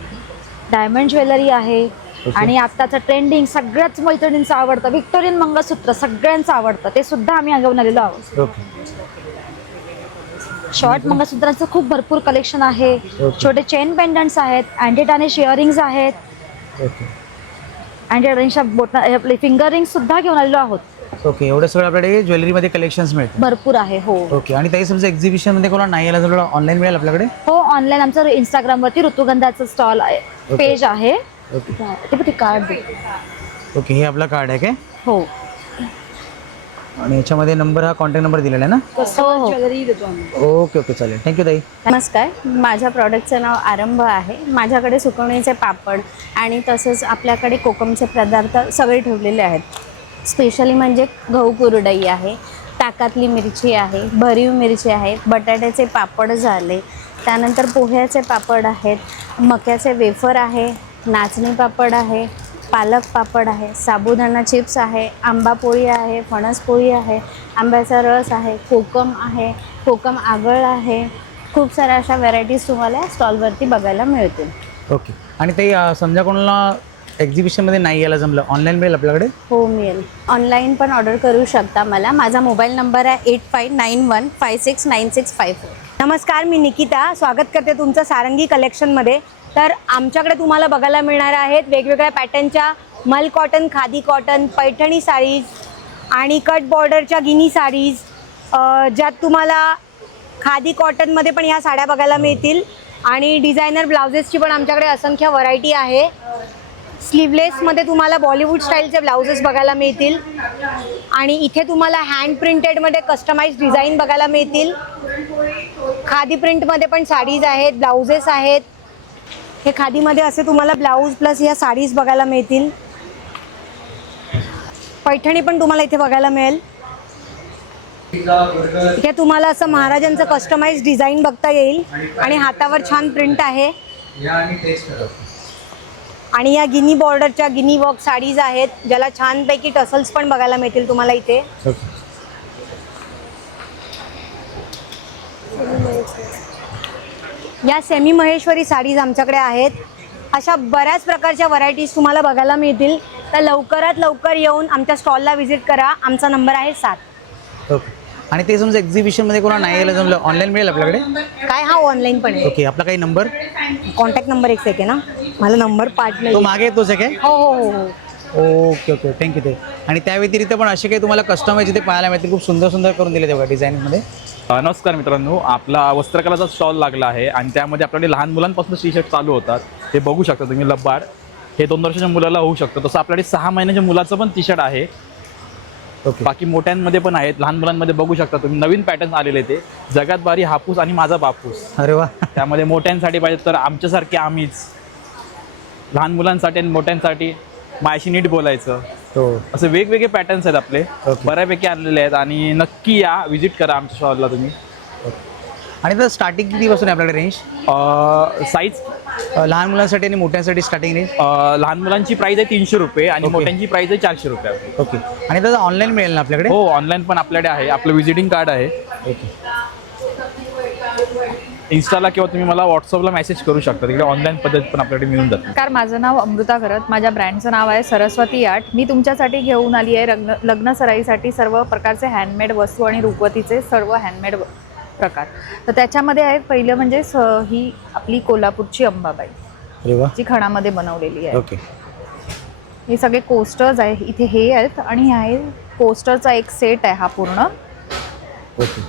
डायमंड ज्वेलरी आहे. आणि आत्ताचं ट्रेंडिंग सगळ्याच मैत्रिणींचं आवडतं व्हिक्टोरियन मंगळसूत्र सगळ्यांचं आवडतं, ते सुद्धा आम्ही घेऊन आलेलो आहोत. ओके. शॉर्ट मंगळसूत्रांचं खूप भरपूर कलेक्शन आहे. छोटे चेन पेंडंट्स आहेत, अँटी टॅनिश इयरिंग्स आहेत. ओके. अँटी टॅनिशच्या आपले फिंगर रिंग्स सुद्धा घेऊन आलेलो आहोत. ओके. एवढं सगळं आपल्याकडे ज्वेलरीमध्ये कलेक्शन्स मिळतात. भरपूर आहे. हो. ओके. आणि ताई समजा एक्झिबिशनमध्ये कोणाला नाही आलं तर ऑनलाईन मिळेल आपल्याकडे? हो, ऑनलाईन आमचं इंस्टाग्रामवरती ऋतुगंधाचं स्टॉल आहे, पेज आहे. ओके. कार्ड दे. ओके. हे आपला कार्ड आहे काय? हो. आणि याच्यामध्ये नंबर, हा कॉन्टॅक्ट नंबर दिलेला आहे ना? ज्वेलरी देतो आम्ही. Okay okay. चालेल. थँक्यू ताई. नमस्कार, माझ्या प्रॉडक्टचं नाव आरंभ आहे. माझ्याकडे सुकवणीचे पापड आणि तसंच आपल्याकडे कोकमचे पदार्थ सगळे ठेवलेले आहेत. स्पेशली म्हणजे गहू कुरडई आहे, ताकातली मिरची आहे, भरीव मिरची आहे, बटाट्याचे पापड झाले, त्यानंतर पोह्याचे पापड आहेत, मक्याचे वेफर आहे, नाचणी पापड आहे, पालक पापड आहे, साबुदाणा चिप्स आहे, आंबा पोळी आहे, फणस पोळी आहे, आंब्याचा रस आहे, कोकम आहे, कोकम आगळ आहे. खूप साऱ्या अशा व्हरायटीज तुम्हाला स्टॉलवरती बघायला मिळतील. ओके. आणि ते समजा कोणाला एक्झिबिशनमध्ये नाही यायला जमलं, ऑनलाईन मिळेल आपल्याकडे? हो, मिळेल. ऑनलाईन पण ऑर्डर करू शकता मला. माझा मोबाईल नंबर आहे 8591569654. नमस्कार, मी निकिता स्वागत करते तुमचं सारंगी कलेक्शनमध्ये. तर आमच्याकडे तुम्हाला बघायला मिळणार आहेत वेगवेगळ्या पॅटर्नच्या मल cotton, khadi cotton, Paithani sarees आणि कट बॉर्डरच्या गिनी साडीज, ज्यात तुम्हाला खादी कॉटनमध्ये पण ह्या साड्या बघायला मिळतील आणि डिझायनर ब्लाउजेसची पण आमच्याकडे असंख्य व्हरायटी आहे. स्लीवलेसमध्ये तुम्हाला बॉलिवूड स्टाईलचे ब्लाउजेस बघायला मिळतील आणि इथे तुम्हाला हँड प्रिंटेडमध्ये कस्टमाइज डिझाईन बघायला मिळतील. खादी प्रिंटमध्ये पण साडीज आहेत, ब्लाउजेस आहेत. हे खादीमध्ये असे तुम्हाला ब्लाऊज प्लस या साडीज बघायला मिळतील. पैठणी पण तुम्हाला इथे बघायला मिळेल. इथे तुम्हाला असं महाराजांचं कस्टमाइज डिझाईन बघता येईल आणि हातावर छान प्रिंट आहे. आणि या गिनी बॉर्डरच्या गिनी वर्क साडीज आहेत, ज्याला छानपैकी टसल्स पण बघायला मिळतील तुम्हाला इथे. या सेमी महेश्वरी साडीज आमच्याकडे आहेत. अशा बऱ्याच प्रकारच्या व्हरायटीज तुम्हाला बघायला मिळतील. तर लवकरात लवकर येऊन आमच्या स्टॉलला व्हिजिट करा. आमचा नंबर आहे 7. ओके. आणि ते समजा एक्झिबिशनमध्ये कोणा नाही यायला जमलं ऑनलाईन मिळेल आपल्याकडे? काय हा ऑनलाईन पण आहे. ओके. आपला काही नंबर, कॉन्टॅक्ट नंबर एक सेकंड ना, मला नंबर पाठ नाही. तो मागे तोच आहे काय? हो हो हो. Okay okay, thank you. ते आणि त्या व्यतिरिक्त पण असे काही तुम्हाला कस्टमाइज इथे पाहायला मिळतील. खूप सुंदर सुंदर करून दिले तेव्हा डिझाईनमध्ये. नमस्कार मित्रांनो, आपला वस्त्रकलाचा स्टॉल लागला आहे आणि त्यामध्ये आपल्याकडे लहान मुलांपासून टी शर्ट चालू होतात. हे बघू शकता तुम्ही. लब्बाड हे 2 वर्षाच्या मुलाला होऊ शकतं. तसं आपल्याकडे 6 महिन्याच्या मुलाचं पण टी शर्ट आहे. बाकी मोठ्यांमध्ये पण आहेत. लहान मुलांमध्ये बघू शकता तुम्ही. नवीन पॅटर्न आलेले ते जगात भारी हापूस आणि माझा बापूस. अरे वा. त्यामध्ये मोठ्यांसाठी पाहिजे तर आमच्यासारखे आम्हीच, लहान मुलांसाठी आणि मोठ्यांसाठी माझ्याशी नीट बोलायचं. असे वेगवेगळे पॅटर्न्स आहेत आपले. बऱ्यापैकी आणलेले आहेत आणि नक्की या, व्हिजिट करा आमच्या स्टॉलला तुम्ही. आणि तर स्टार्टिंग कितीपासून आहे आपल्याकडे रेंज? साईज लहान मुलांसाठी आणि मोठ्यांसाठी स्टार्टिंग रेंज? लहान मुलांची प्राइस आहे 300 रुपये आणि मोठ्यांची प्राइस आहे 400 रुपये. ओके. आणि त्याचं ऑनलाईन मिळेल ना आपल्याकडे? हो, ऑनलाईन पण आपल्याकडे आहे. आपलं व्हिजिटिंग कार्ड आहे. ओके. इन्स्टाला किंवा तुम्ही मला व्हॉट्सअपला मेसेज करू शकता. तिकडे ऑनलाईन पद्धत पण आपल्याकडे मिळून जाते. नमस्कार, माझं नाव अमृता करत. माझ्या ब्रँडचं नाव आहे सरस्वती आर्ट. मी तुमच्यासाठी घेऊन आली आहे लग्न सराईसाठी सर्व प्रकारचे हँडमेड वस्तू आणि रुखवतीचे सर्व हँडमेड प्रकार. तर त्याच्यामध्ये आहेत पहिलं म्हणजे ही आपली कोल्हापूरची अंबाबाई, जी खणामध्ये बनवलेली आहे. ओके. हे सगळे कोस्टर्स आहे इथे, हे आहेत आणि हे आहे कोस्टरचा एक सेट आहे हा पूर्ण. ओके.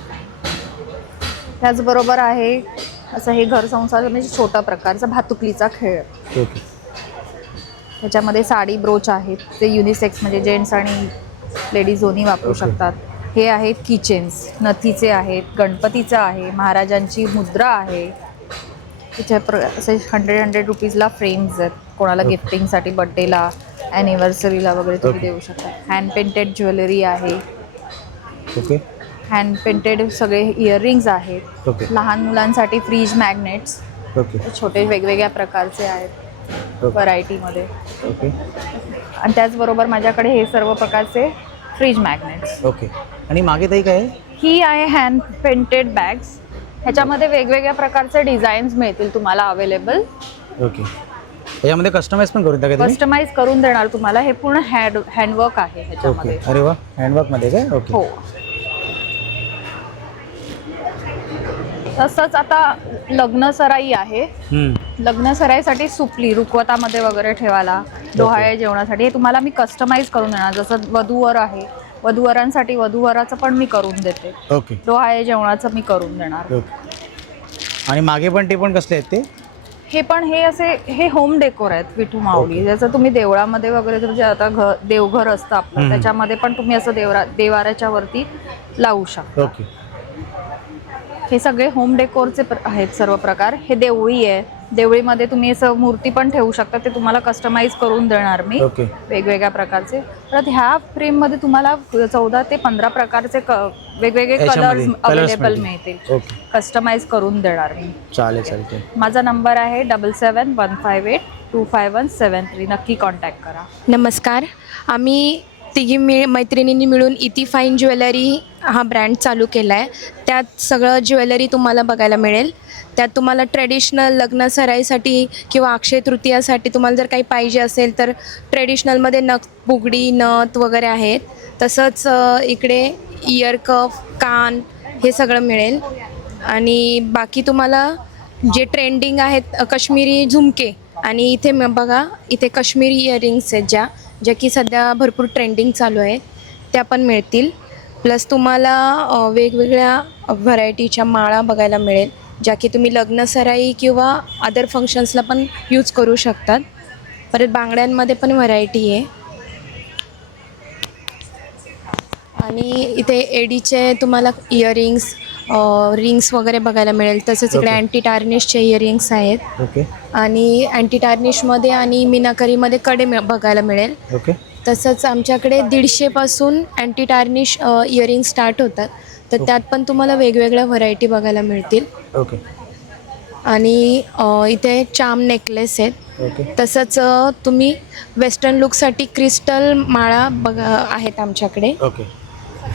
त्याचबरोबर आहे असं हे घर संसार म्हणजे छोटा प्रकारचा भातुकलीचा खेळ. ओके. त्याच्यामध्ये साडी ब्रोच आहेत, ते युनिसेक्स म्हणजे जेंट्स आणि लेडीज दोन्ही वापरू शकतात. हे आहेत किचेन्स, नथीचे आहेत, गणपतीचं आहे, महाराजांची मुद्रा आहे. त्याच्या असे 100 रुपीजला फ्रेम्स आहेत. कोणाला गिफ्टिंगसाठी, बड्डेला, ॲनिव्हर्सरीला वगैरे तुम्ही देऊ शकता. हँड पेंटेड ज्वेलरी आहे. ओके. हँड पेंटेड सगळे इयरिंग्स आहेत. ओके. लहान मुलांसाठी फ्रीज मॅग्नेट्स, ओके. छोटे वेगवेगळ्या प्रकारचे आहेत व्हरायटीमध्ये. ओके. आणि त्याचबरोबर माझ्याकडे हे सर्व प्रकारचे फ्रीज मॅग्नेट्स. ओके. आणि मागे ताई काय आहे? ही आहे हँड पेंटेड बॅग्स. ह्याच्यामध्ये वेगवेगळ्या प्रकारचे डिझाईन्स मिळतील तुम्हाला अवेलेबल. ओके. याच्यामध्ये कस्टमाइज पण करून द्या? कस्टमाइज करून देणार तुम्हाला. हे पूर्ण हँडवर्क आहे ह्याच्यामध्ये. अरे वा. हँडवर्कमध्ये काय? ओके. हो. तसंच आता लग्न सराई आहे. लग्न सराईसाठी सुपली रुखवतामध्ये वगैरे ठेवायला, डोहाळे जेवणासाठी, हे तुम्हाला मी कस्टमाइज करून देणार. जसं वधूवर आहे, वधूवरांसाठी वधूवराचं पण मी करून देते. ओके. डोहाळे जेवणाचं मी करून देणार. आणि मागे पण ते पण कसले आहेत ते? हे पण हे असे हे होम डेकोर आहेत विठू माऊली. जसं तुम्ही देवळामध्ये वगैरे तुमचे आता देवघर असतं आपलं, त्याच्यामध्ये पण तुम्ही असं देवाऱ्याच्या वरती लावू शकता. ओके. हे सगळे होम डेकोरचे आहेत सर्व प्रकार. हे देवळी आहे. देवळीमध्ये तुम्ही असं मूर्ती पण ठेवू शकता. ते तुम्हाला कस्टमाइज करून देणार मी वेगवेगळ्या प्रकारचे. तर ह्या फ्रेममध्ये तुम्हाला 14 ते 15 प्रकारचे वेगवेगळे कलर्स अवेलेबल मिळतील. कस्टमाइज करून देणार मी. चालेल चालेल. माझा नंबर आहे 7715825173. नक्की कॉन्टॅक्ट करा. नमस्कार, आम्ही तिघी मैत्रिणींनी मिळून इति फाईन ज्वेलरी हा ब्रँड चालू केला आहे. त्यात सगळं ज्वेलरी तुम्हाला बघायला मिळेल. त्यात तुम्हाला ट्रेडिशनल लग्न सराईसाठी किंवा अक्षय तृतीयासाठी तुम्हाला जर काही पाहिजे असेल तर ट्रेडिशनलमध्ये बुगडी, नथ वगैरे आहेत. तसंच इकडे इयर कफ, कान हे सगळं मिळेल. आणि बाकी तुम्हाला जे ट्रेंडिंग आहेत काश्मीरी झुमके आणि इथे बघा इथे काश्मीरी इयरिंग्स आहेत ज्या की सध्या भरपूर ट्रेंडिंग चालू आहे त्या पण मिळतील. प्लस तुम्हाला वेगवेगळ्या व्हरायटीच्या माळा बघायला मिळेल ज्या की तुम्ही लग्न सराई किंवा अदर फंक्शन्सला पण यूज करू शकतात. परत बांगड्यांमध्ये पण व्हरायटी आहे आणि इथे एडीचे तुम्हाला इयरिंग्स रिंग्स वगैरे बघायला मिळेल. तसेच इकडे अँटी टार्निशचे इयरिंग्स आहेत ओके आणि अँटी टार्निशमध्ये आणि मीनाकरीमध्ये कडे बघायला मिळेल. ओके. तसंच आमच्याकडे 150 पासून अँटी टार्निश इयरिंग स्टार्ट होतात तर त्यात पण तुम्हाला वेगवेगळ्या व्हरायटी बघायला मिळतील. ओके. आणि इथे चाम नेकलेस आहेत. ओके. तसंच तुम्ही वेस्टर्न लुकसाठी क्रिस्टल माळा आहेत आमच्याकडे. ओके.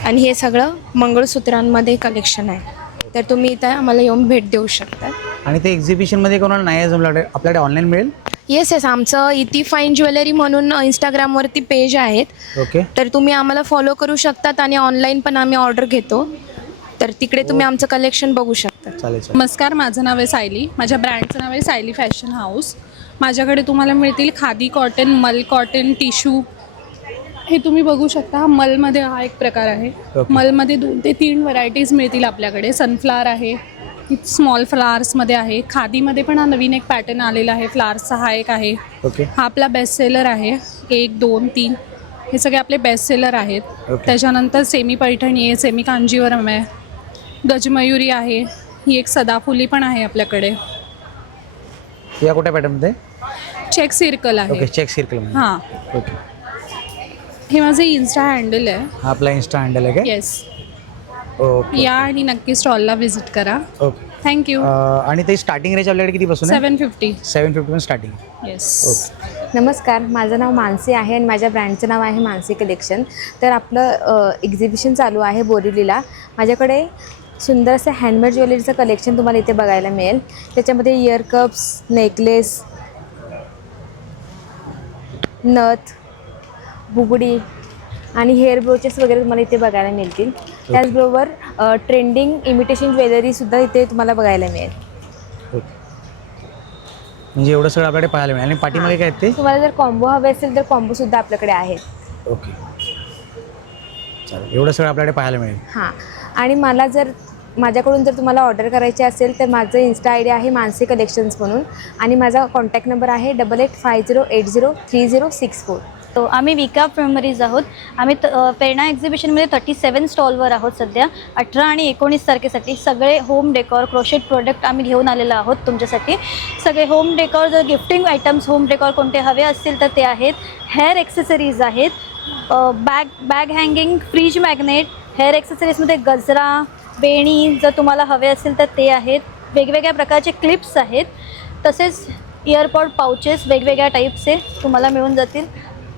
आणि हे सगळं मंगळसूत्रांमध्ये कलेक्शन आहे तर तुम्ही इथं आम्हाला येऊन भेट देऊ शकता. आणि ते एक्झिबिशनमध्ये कोणाला नाही जमलं आपल्याकडे ऑनलाईन मिळेल? येस आमचं इती फाईन ज्वेलरी म्हणून इंस्टाग्रामवरती पेज आहेत. ओके. तर तुम्ही आम्हाला फॉलो करू शकतात आणि ऑनलाईन पण आम्ही ऑर्डर घेतो तर तिकडे तुम्ही आमचं कलेक्शन बघू शकता. चालेल. नमस्कार, माझं नाव आहे सायली. माझ्या ब्रँडचं नाव आहे सायली फॅशन हाऊस. माझ्याकडे तुम्हाला मिळतील खादी कॉटन, मल कॉटन, टिश्यू. हे तुम्ही बघू शकता. मलमध्ये हा एक प्रकार आहे. मलमध्ये 2 ते 3 व्हरायटीज मिळतील आपल्याकडे. सनफ्लावर आहे, स्मॉल फ्लावर्समध्ये आहे. खादीमध्ये पण हा नवीन एक पॅटर्न आलेला आहे फ्लावर्सचा, हा एक आहे. ओके. हा आपला बेस्ट सेलर आहे. 1, 2, 3 हे सगळे आपले बेस्ट सेलर आहेत. त्याच्यानंतर सेमी पैठणी आहे, सेमी कांजीवरम आहे, गजमयुरी आहे, ही एक सदाफुली पण आहे आपल्याकडे. या कुठल्या पॅटर्नमध्ये? चेक सर्कल आहे. ओके. Check circle. हां. ओके. हे माझे इन्स्टा हँडल आहे. हा आपला इन्स्टा हँडल आहे का? येस. ओके. या आणि नक्की स्टॉलला व्हिजिट करा. ओके. थँक्यू. आणि ते स्टार्टिंग रेंज आपल्याकडे कितीपासून आहे? 750. 750 पासून स्टार्टिंग. येस. ओके. नमस्कार, माझं नाव मानसी आहे आणि माझ्या ब्रँडचं नाव आहे मानसी कलेक्शन. तर आपलं एक्झिबिशन चालू आहे बोरिवलीला. माझ्याकडे सुंदर असं हँडमेड ज्वेलरीचं कलेक्शन तुम्हाला इथे बघायला मिळेल. त्याच्यामध्ये इयर कप्स, नेकलेस, नथ, बुगडी आणि हेअर ब्रोचेस वगैरे तुम्हाला इथे बघायला मिळतील. त्याचबरोबर ट्रेंडिंग इमिटेशन ज्वेलरीसुद्धा इथे तुम्हाला बघायला मिळेल. म्हणजे एवढं सगळं आपल्याकडे पाहायला मिळेल. आणि पाठीमागे काय ते? तुम्हाला जर कॉम्बो हवे असेल तर कॉम्बोसुद्धा आपल्याकडे आहेत. ओके. चालेल. एवढं सगळं आपल्याकडे पाहायला मिळेल. हां. आणि माझ्याकडून जर तुम्हाला ऑर्डर करायची असेल तर माझं इन्स्टा आय डी आहे मानसी कलेक्शन्स म्हणून आणि माझा कॉन्टॅक्ट नंबर आहे 8850803064. तो आम्ही विका मेमरीज आहोत. आम्ही प्रेरणा एक्झिबिशनमध्ये 37 स्टॉलवर आहोत सध्या. 18 आणि 19 तारखेसाठी सगळे होम डेकॉर क्रोशेट प्रोडक्ट आम्ही घेऊन आलेलो आहोत तुमच्यासाठी. सगळे होम डेकॉर, जर गिफ्टिंग आयटम्स होम डेकॉर कोणते हवे असतील तर ते आहेत. हेअर ॲक्सेसरीज आहेत, bag hanging, fridge magnet, hair ॲक्सेसरीजमध्ये गजरा, बेणी जर तुम्हाला हवे असेल तर ते आहेत. वेगवेगळ्या प्रकारचे क्लिप्स आहेत. तसेच इयरपॉड पाउचेस वेगवेगळ्या टाईपचे तुम्हाला मिळून जातील.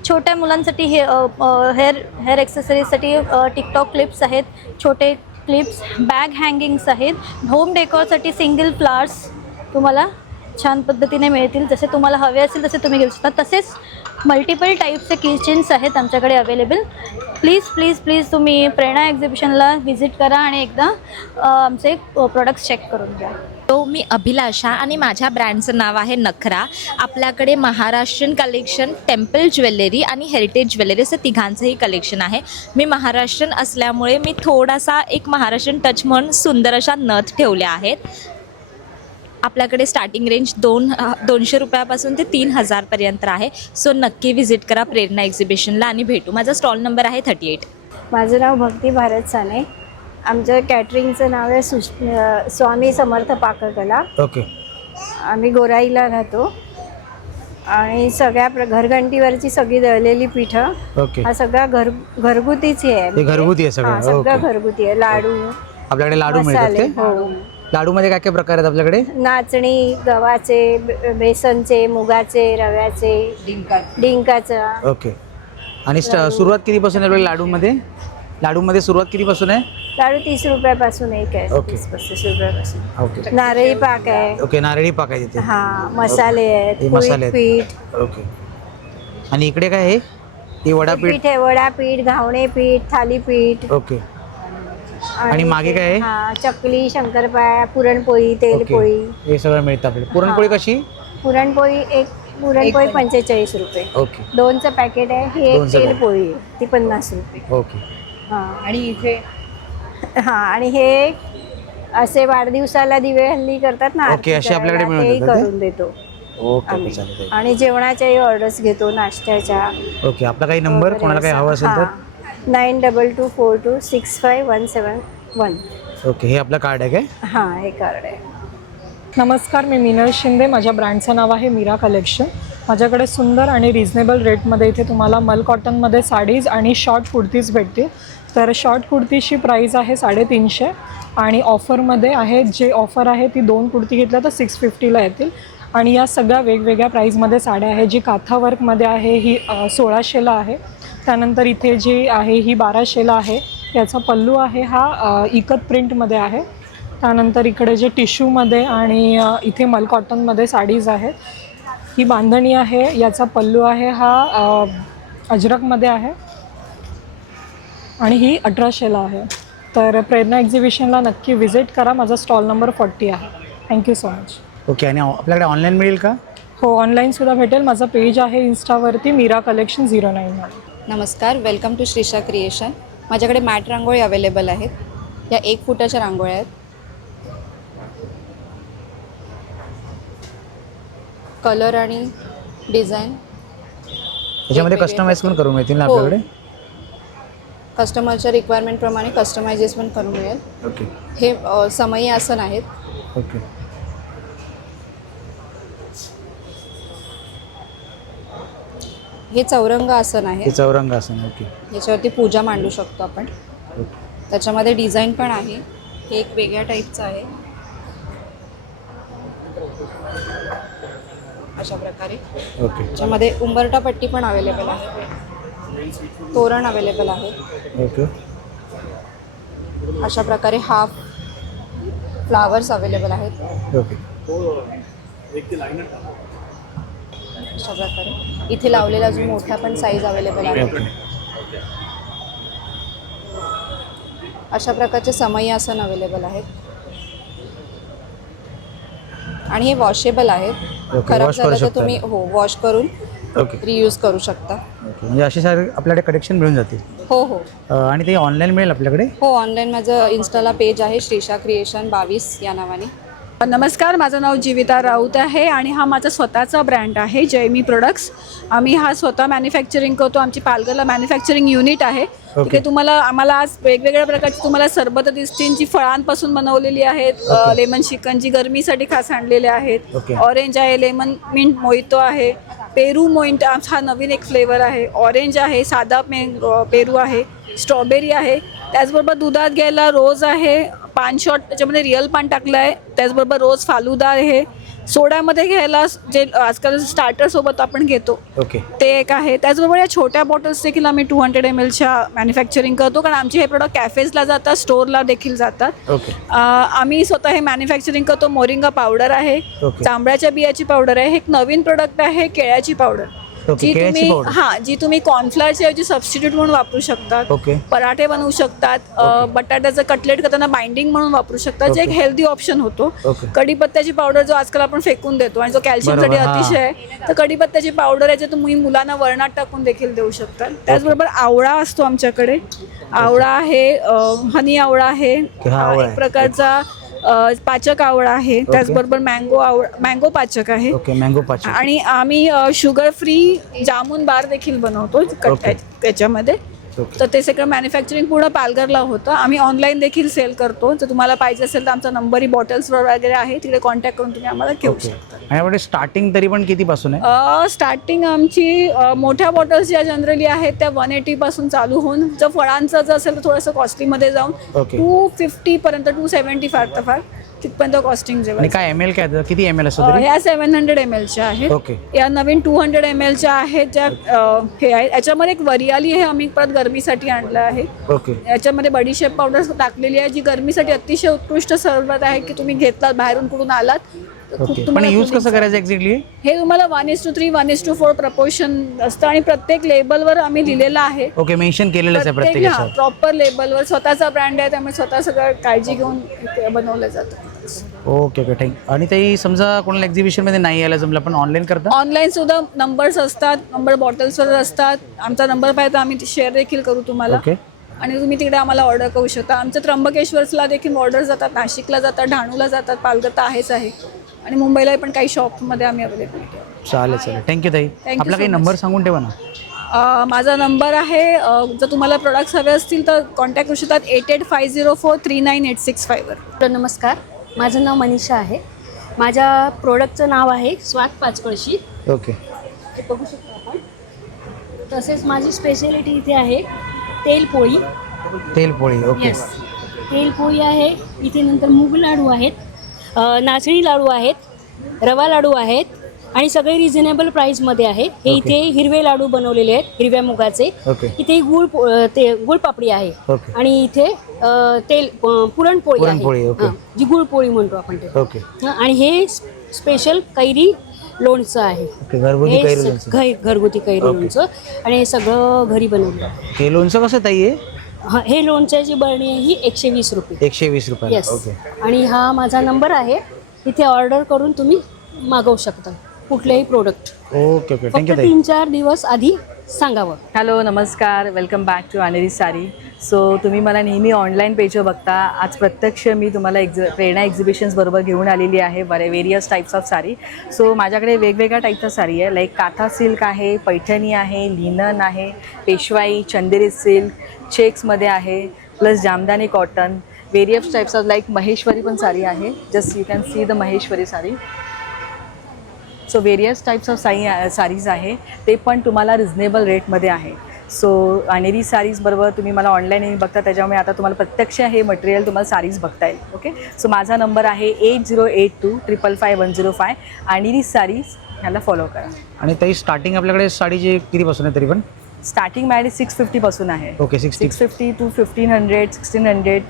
छोट्या मुलांसाठी हेअर ॲक्सेसरीजसाठी टिकटॉक क्लिप्स आहेत, छोटे क्लिप्स, बॅग हँगिंग्स आहेत. होम डेकॉरसाठी सिंगल फ्लावर्स तुम्हाला छान पद्धतीने मिळतील. जसे तुम्हाला हवे असेल तसे तुम्ही घेऊ शकता. तसेच मल्टिपल टाईपचे किचन्स आहेत आमच्याकडे अवेलेबल. प्लीज तुम्ही प्रेरणा एक्झिबिशनला व्हिजिट करा आणि एकदा आमचे प्रोडक्ट्स चेक करून घ्या. तो मी अभिलाषा आणि माझ्या ब्रँडचं नाव आहे नखरा. आपल्याकडे महाराष्ट्रीयन कलेक्शन, टेम्पल ज्वेलरी आणि हेरिटेज ज्वेलरी असं तिघांचंही कलेक्शन आहे. मी महाराष्ट्रीयन असल्यामुळे मी थोडासा एक महाराष्ट्रीयन टच म्हणून सुंदर अशा नथ ठेवल्या आहेत. आपल्याकडे स्टार्टिंग रेंज 200 रुपयापासून ते 3000पर्यंत आहे. सो नक्की व्हिजिट करा प्रेरणा एक्झिबिशनला आणि भेटू. माझा स्टॉल नंबर आहे 38. माझं नाव भक्ती भारत साने. आमचं कॅटरिंगचं नाव आहे स्वामी समर्थ पाककला. ओके. आम्ही गोराईला राहतो आणि सगळ्या घरघंटीवरची सगळी दळलेली पिठं. ओके. हा सगळा घरगुतीच आहे. ते घरगुती आहे सगळं. सगळं घरगुती आहे. लाडू आपल्याकडे लाडू मिळतात मसाले. का? हो. लाडूमध्ये काय काय प्रकार आहेत आपल्याकडे? नाचणी, गव्हाचे, बेसनचे, मुगाचे, रव्याचे, डिंकाचा. ओके. आणि सुरुवात कितीपासून आहे आपल्या लाडूमध्ये सुरुवात कितीपासून आहे? लाडू 30 रुपयापासून एक आहे. ओके. 30 रुपयापासून. ओके. नारळी पाक आहे. ओके. नारळी पाक आहे तिथे. हा. मसाले आहेत, मसाले पीठ. ओके. आणि इकडे काय आहे? हे वडापीठ आहे. वडापीठ, घावणे पीठ, थालीपीठ. ओके. आणि मागे काय आहे? हा, चकली, शंकरपाळ्या, पुरणपोळी, तेलपोळी. हे सगळं मिळतं आपल्याला. पुरणपोळी कशी? पुरणपोळी पुरणपोळी 45 रुपये. ओके. 2चं पॅकेट आहे. ही एक 2चं तेलपोळी आहे, ती 50 रुपये. ओके. हां, आणि इथे आणि हे असे वाढदिवसाला दिवे हल्ली करतात ना, ओके, असे आपल्याकडे मिळून तेही जातात ते? करून देतो ओके आम्ही. चालेल. आणि जेवणाच्याही ऑर्डर्स घेतो, नाश्त्याच्या. ओके, आपला काही नंबर कोणाला काही हवं असेल तर? 9224265171. ओके, हे आपलं कार्ड आहे काय? हां, हे कार्ड आहे. नमस्कार, मी मीनल शिंदे. माझ्या ब्रँडचं नाव आहे मीरा कलेक्शन. माझ्याकडे सुंदर आणि रिजनेबल रेटमध्ये इथे तुम्हाला मल कॉटनमध्ये साडीज आणि शॉर्ट कुर्तीज भेटतील. तर शॉर्ट कुर्तीची प्राईस आहे 350 आणि ऑफरमध्ये आहे, जे ऑफर आहे ती 2 कुर्ती घेतल्या तर 650ला येतील. आणि या सगळ्या वेगवेगळ्या प्राईजमध्ये साड्या आहे. जी काथा वर्कमध्ये आहे ही 1600ला आहे. त्यानंतर इथे जी आहे ही 1200ला आहे. याचा पल्लू आहे हा इकत प्रिंटमध्ये आहे. त्यानंतर इकडे जे टिश्यूमध्ये आणि इथे मल कॉटनमध्ये साडीज आहेत. ही बांधणी आहे, याचा पल्लू आहे हा अजरकमध्ये आहे आणि ही 1800ला आहे. तर प्रेरणा एक्झिबिशनला नक्की व्हिजिट करा. माझा स्टॉल नंबर 40 आहे. Thank you so much. ओके, आणि आपल्याकडे ऑनलाईन मिळेल का? हो, ऑनलाईनसुद्धा भेटेल. माझा पेज आहे इन्स्टावरती मीरा कलेक्शन 09. नमस्कार, वेलकम टू श्रीशा क्रिएशन. माझ्याकडे मॅट रांगोळी अवेलेबल आहेत. या 1 फुटाच्या रांगोळ्या आहेत. कलर आणि डिझाईन त्याच्यामध्ये कस्टमाइज पण करून मिळतील ना हो. आपल्याकडे? कस्टमरच्या रिक्वायरमेंटप्रमाणे कस्टमायझेस पण करून मिळेल. ओके. हे समई आसन आहेत. ओके. हे चौरंग आसन आहे. हे चौरंग आसन. ओके. याच्यावरती पूजा मांडू शकतो आपण. त्याच्यामध्ये डिझाईन पण आहे. हे एक वेगळ्या टाईपचं आहे. अशा प्रकारे. ओके. त्याच्यामध्ये उंबरटा पट्टी पण अवेलेबल आहे. तोरण अवेलेबल आहे. ओके. अशा प्रकारे हाफ फ्लावर्स अवेलेबल आहेत. ओके. अशा प्रकारे इथे लावलेला जो मोठा पण साईज अवेलेबल आहे. अशा प्रकारचे समई आसन अवेलेबल आहेत आणि हे वॉशेबल आहेत. खराब झालं तर तुम्ही वॉश करून रियूज करू शकता. म्हणजे असे सारे आपल्याकडे कलेक्शन मिळून जातील. हो हो. आणि ते ऑनलाईन मिळेल आपल्याकडे? हो, ऑनलाईन माझं इन्स्टाला पेज आहे श्रीशा क्रिएशन 22 या नावाने. नमस्कार, माझं नाव जीविता राऊत आहे आणि हा माझा स्वतःचा ब्रँड आहे जयमी प्रोडक्ट्स. आम्ही हा स्वतः मॅन्युफॅक्चरिंग करतो. आमची पालघरला मॅन्युफॅक्चरिंग युनिट आहे. तिथे आम्हाला आज वेगवेगळ्या प्रकारची तुम्हाला सरबत दिसतील, जी फळांपासून बनवलेली आहेत. लेमन शिकंजी गरमीसाठी खास आणलेले आहेत. ऑरेंज आहे, लेमन मिंट मोहितो आहे, पेरू मोइंट हा नवीन एक फ्लेवर आहे, ऑरेंज आहे, साधा पेरू आहे, स्ट्रॉबेरी आहे. त्याचबरोबर दुधात घ्यायला रोज आहे, पान शॉट त्याच्यामध्ये रिअल पान टाकलं आहे. त्याचबरोबर रोज फालुदा आहे. सोड्यामध्ये घ्यायला जे आजकाल स्टार्टरसोबत आपण घेतो ते एक आहे. त्याचबरोबर या छोट्या बॉटल्स देखील आम्ही 200 mlच्या मॅन्युफॅक्चरिंग करतो, कारण आमचे हे प्रोडक्ट कॅफेजला जातात, स्टोअरला देखील जातात. आम्ही स्वतः हे मॅन्युफॅक्चरिंग करतो. मोरिंगा पावडर आहे, जांभळाच्या बियाची पावडर आहे. हे एक नवीन प्रोडक्ट आहे, केळ्याची पावडर, जी तुम्ही कॉर्नफ्लॉरच्या ऐवजी सबस्टिट्यूट म्हणून वापरू शकतात. पराठे बनवू शकतात. बटाट्याचं कटलेट करताना बाइंडिंग म्हणून वापरू शकतात, जे एक हेल्दी ऑप्शन होतो. कढीपत्त्याची पावडर जो आजकाल आपण फेकून देतो आणि जो कॅल्शियमसाठी अतिशय आहे, तर कढीपत्त्याची पावडर आहे, जे तुम्ही मुलांना वरणात टाकून देखील देऊ शकतात. त्याचबरोबर आवळा असतो आमच्याकडे. आवळा आहे, हनी आवळा आहे, हा एक प्रकारचा पाचक आवळा आहे. त्याचबरोबर मँगो पाचक आहे. आणि आम्ही शुगर फ्री जामून बार देखील बनवतो त्याच्यामध्ये. तर ते सगळं मॅन्युफॅक्चरिंग पूर्ण पालघरला होतं. आम्ही ऑनलाईन देखील सेल करतो. जर तुम्हाला पाहिजे असेल तर आमचा नंबरही बॉटल्सवर वगैरे आहे, तिकडे कॉन्टॅक्ट करून तुम्ही आम्हाला घेऊ शकता. आणि स्टार्टिंग तरी पण कितीपासून आहे? स्टार्टिंग आमची मोठ्या बॉटल्स ज्या जनरली आहेत त्या 180 पासून चालू होऊन, जर फळांचं जर असेल तर थोडंसं कॉस्टलीमध्ये जाऊन 250 पर्यंत, 270 फार तिथपर्यंत कॉस्टिंग जेव्हा. काय एमएल काय किती एमएल असतो? ह्या 700 mlच्या आहेत. या नवीन 200 mlच्या आहेत, ज्या हे आहेत. याच्यामध्ये एक वरियाली हे आम्ही परत गरमीसाठी आणलं आहे. याच्यामध्ये बडीशेप पावडर टाकलेली आहे, जी गरमीसाठी अतिशय उत्कृष्ट सरबत आहे, की तुम्ही घेतलात बाहेरून कुठून आलात ओके, पण यूज कसं करायचं एक्झॅक्टली? हे तुम्हाला 1:3 1:4 प्रपोर्शन असतं आणि प्रत्येक लेबलवर आम्ही लिहिलेलं आहे. ओके, मेन्शन केलेलंच आहे प्रत्येकाचं. प्रॉपर लेबलवर स्वतःचा ब्रँड आहे त्यामुळे स्वतः सगळं काळजी घेऊन इथे बनवलं जातं. Okay okay, thank you. आणि ते समजा कोणाला एक्झिबिशनमध्ये नाही यायला जमलं, पण ऑनलाईन करता? ऑनलाईन सुद्धा नंबर्स असतात, नंबर बॉटल्सवर असतात. आमचा नंबर पाहिजे तर आम्ही शेअर देखील करू तुम्हाला. ओके. आणि तुम्ही तिकडे आम्हाला ऑर्डर करू शकता. आमचं त्र्यंबकेश्वरला देखील ऑर्डर जातात, नाशिकला जातात, ढाणूला जातात, पालघर तर आहेच आहे आणि मुंबईला पण काही शॉपमध्ये आम्ही अवेलेबल आहे. चालेल चालेल, थँक्यू ताई. आपला काही नंबर सांगून ठेवा ना. माझा नंबर आहे, जर तुम्हाला प्रोडक्ट्स हवे असतील तर कॉन्टॅक्ट करू शकतात 8850439865 वर. नमस्कार, माझं नाव मनीषा आहे. माझ्या प्रोडक्टचं नाव आहे स्वाद पाचकळशी. ओके. हे बघू शकतो आपण. तसेच माझी स्पेशालिटी इथे आहे तेलपोळी. तेलपोळी, ओके. येस, तेलपोळी आहे इथे. नंतर मूग लाडू आहेत, नाचणी लाडू आहेत, रवा लाडू आहेत आणि सगळे रिझनेबल प्राईसमध्ये आहे. हे इथे हिरवे लाडू बनवलेले आहेत हिरव्या मुगाचे. इथे गुळपापडी आहे आणि इथे पुरणपोळी आहे, जी गुळपोळी म्हणतो आपण ते. आणि हे स्पेशल कैरी लोणचं आहे, घरगुती कैरी लोणचं. आणि हे सगळं घरी बनवलं. हे लोणचं कसं ताई आहे? हे लोणच्याची बरणी आहे ही 120 रुपये. 120 रुपये. येस. आणि हा माझा नंबर आहे, इथे ऑर्डर करून तुम्ही मागवू शकता कुठलेही प्रोडक्ट. ओके ओके, थँक्यू ताई. 3-4 दिवस आधी सांगावं. हॅलो, नमस्कार, welcome back to Aneri Saree. So तुम्ही मला नेहमी ऑनलाईन पेजवर बघता. आज प्रत्यक्ष मी तुम्हाला प्रेरणा एक्झिबिशन्स बरोबर घेऊन आलेली आहे various types of sari. So माझ्याकडे वेगवेगळ्या टाईपचा साडी आहे, लाईक काथा सिल्क आहे, पैठणी आहे, लिनन आहे, पेशवाई, चंदेरी सिल्क, चेक्समध्ये आहे, plus jamdani cotton, various types of like Maheshwari पण साडी आहे. Just you can see the Maheshwari sari. So various types of sarees आहे, ते पण तुम्हाला रिझनेबल रेटमध्ये आहे. सो अनेरी साडीज बरोबर तुम्ही मला ऑनलाईन बघता, त्याच्यामुळे आता तुम्हाला प्रत्यक्ष हे मटेरियल तुम्हाला साडीज बघता येईल. ओके. सो माझा नंबर आहे 8082555105. अनेरी साडीज ह्याला फॉलो करा. आणि ताई स्टार्टिंग आपल्याकडे साडीची कितीपासून आहे तरी पण? स्टार्टिंग माझ्याकडे 650 पासून आहे. Okay, 650 to 1500 1600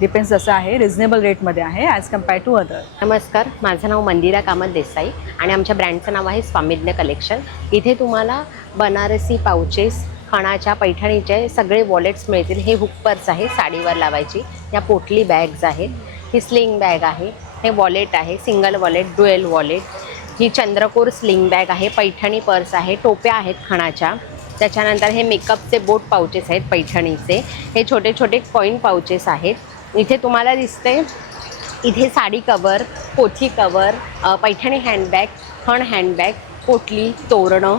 depends. असं आहे, रिझनेबल रेटमध्ये आहे ॲज कम्पेअर टू अदर. नमस्कार, माझं नाव मंदिरा कामत देसाई आणि आमच्या ब्रँडचं नाव आहे स्वामिज्ञ कलेक्शन. इथे तुम्हाला बनारसी पाउचेस, खणाच्या, पैठणीचे सगळे वॉलेट्स मिळतील. हे हुक पर्स आहे साडीवर लावायची. या पोटली बॅग्स आहेत, ही स्लिंग बॅग आहे, हे वॉलेट आहे, सिंगल वॉलेट, ड्युएल वॉलेट, ही चंद्रकोर स्लिंग बॅग आहे, पैठणी पर्स आहे, टोप्या आहेत खणाच्या. त्याच्यानंतर हे मेकअपचे बोट पाउचेस आहेत पैठणीचे. हे छोटे छोटे कॉईन पाउचेस आहेत. इथे तुम्हाला दिसते, इथे साडी कवर, पोथी कवर, पैठणी हँडबॅग, खण हँडबॅग, पोटली, तोरणं,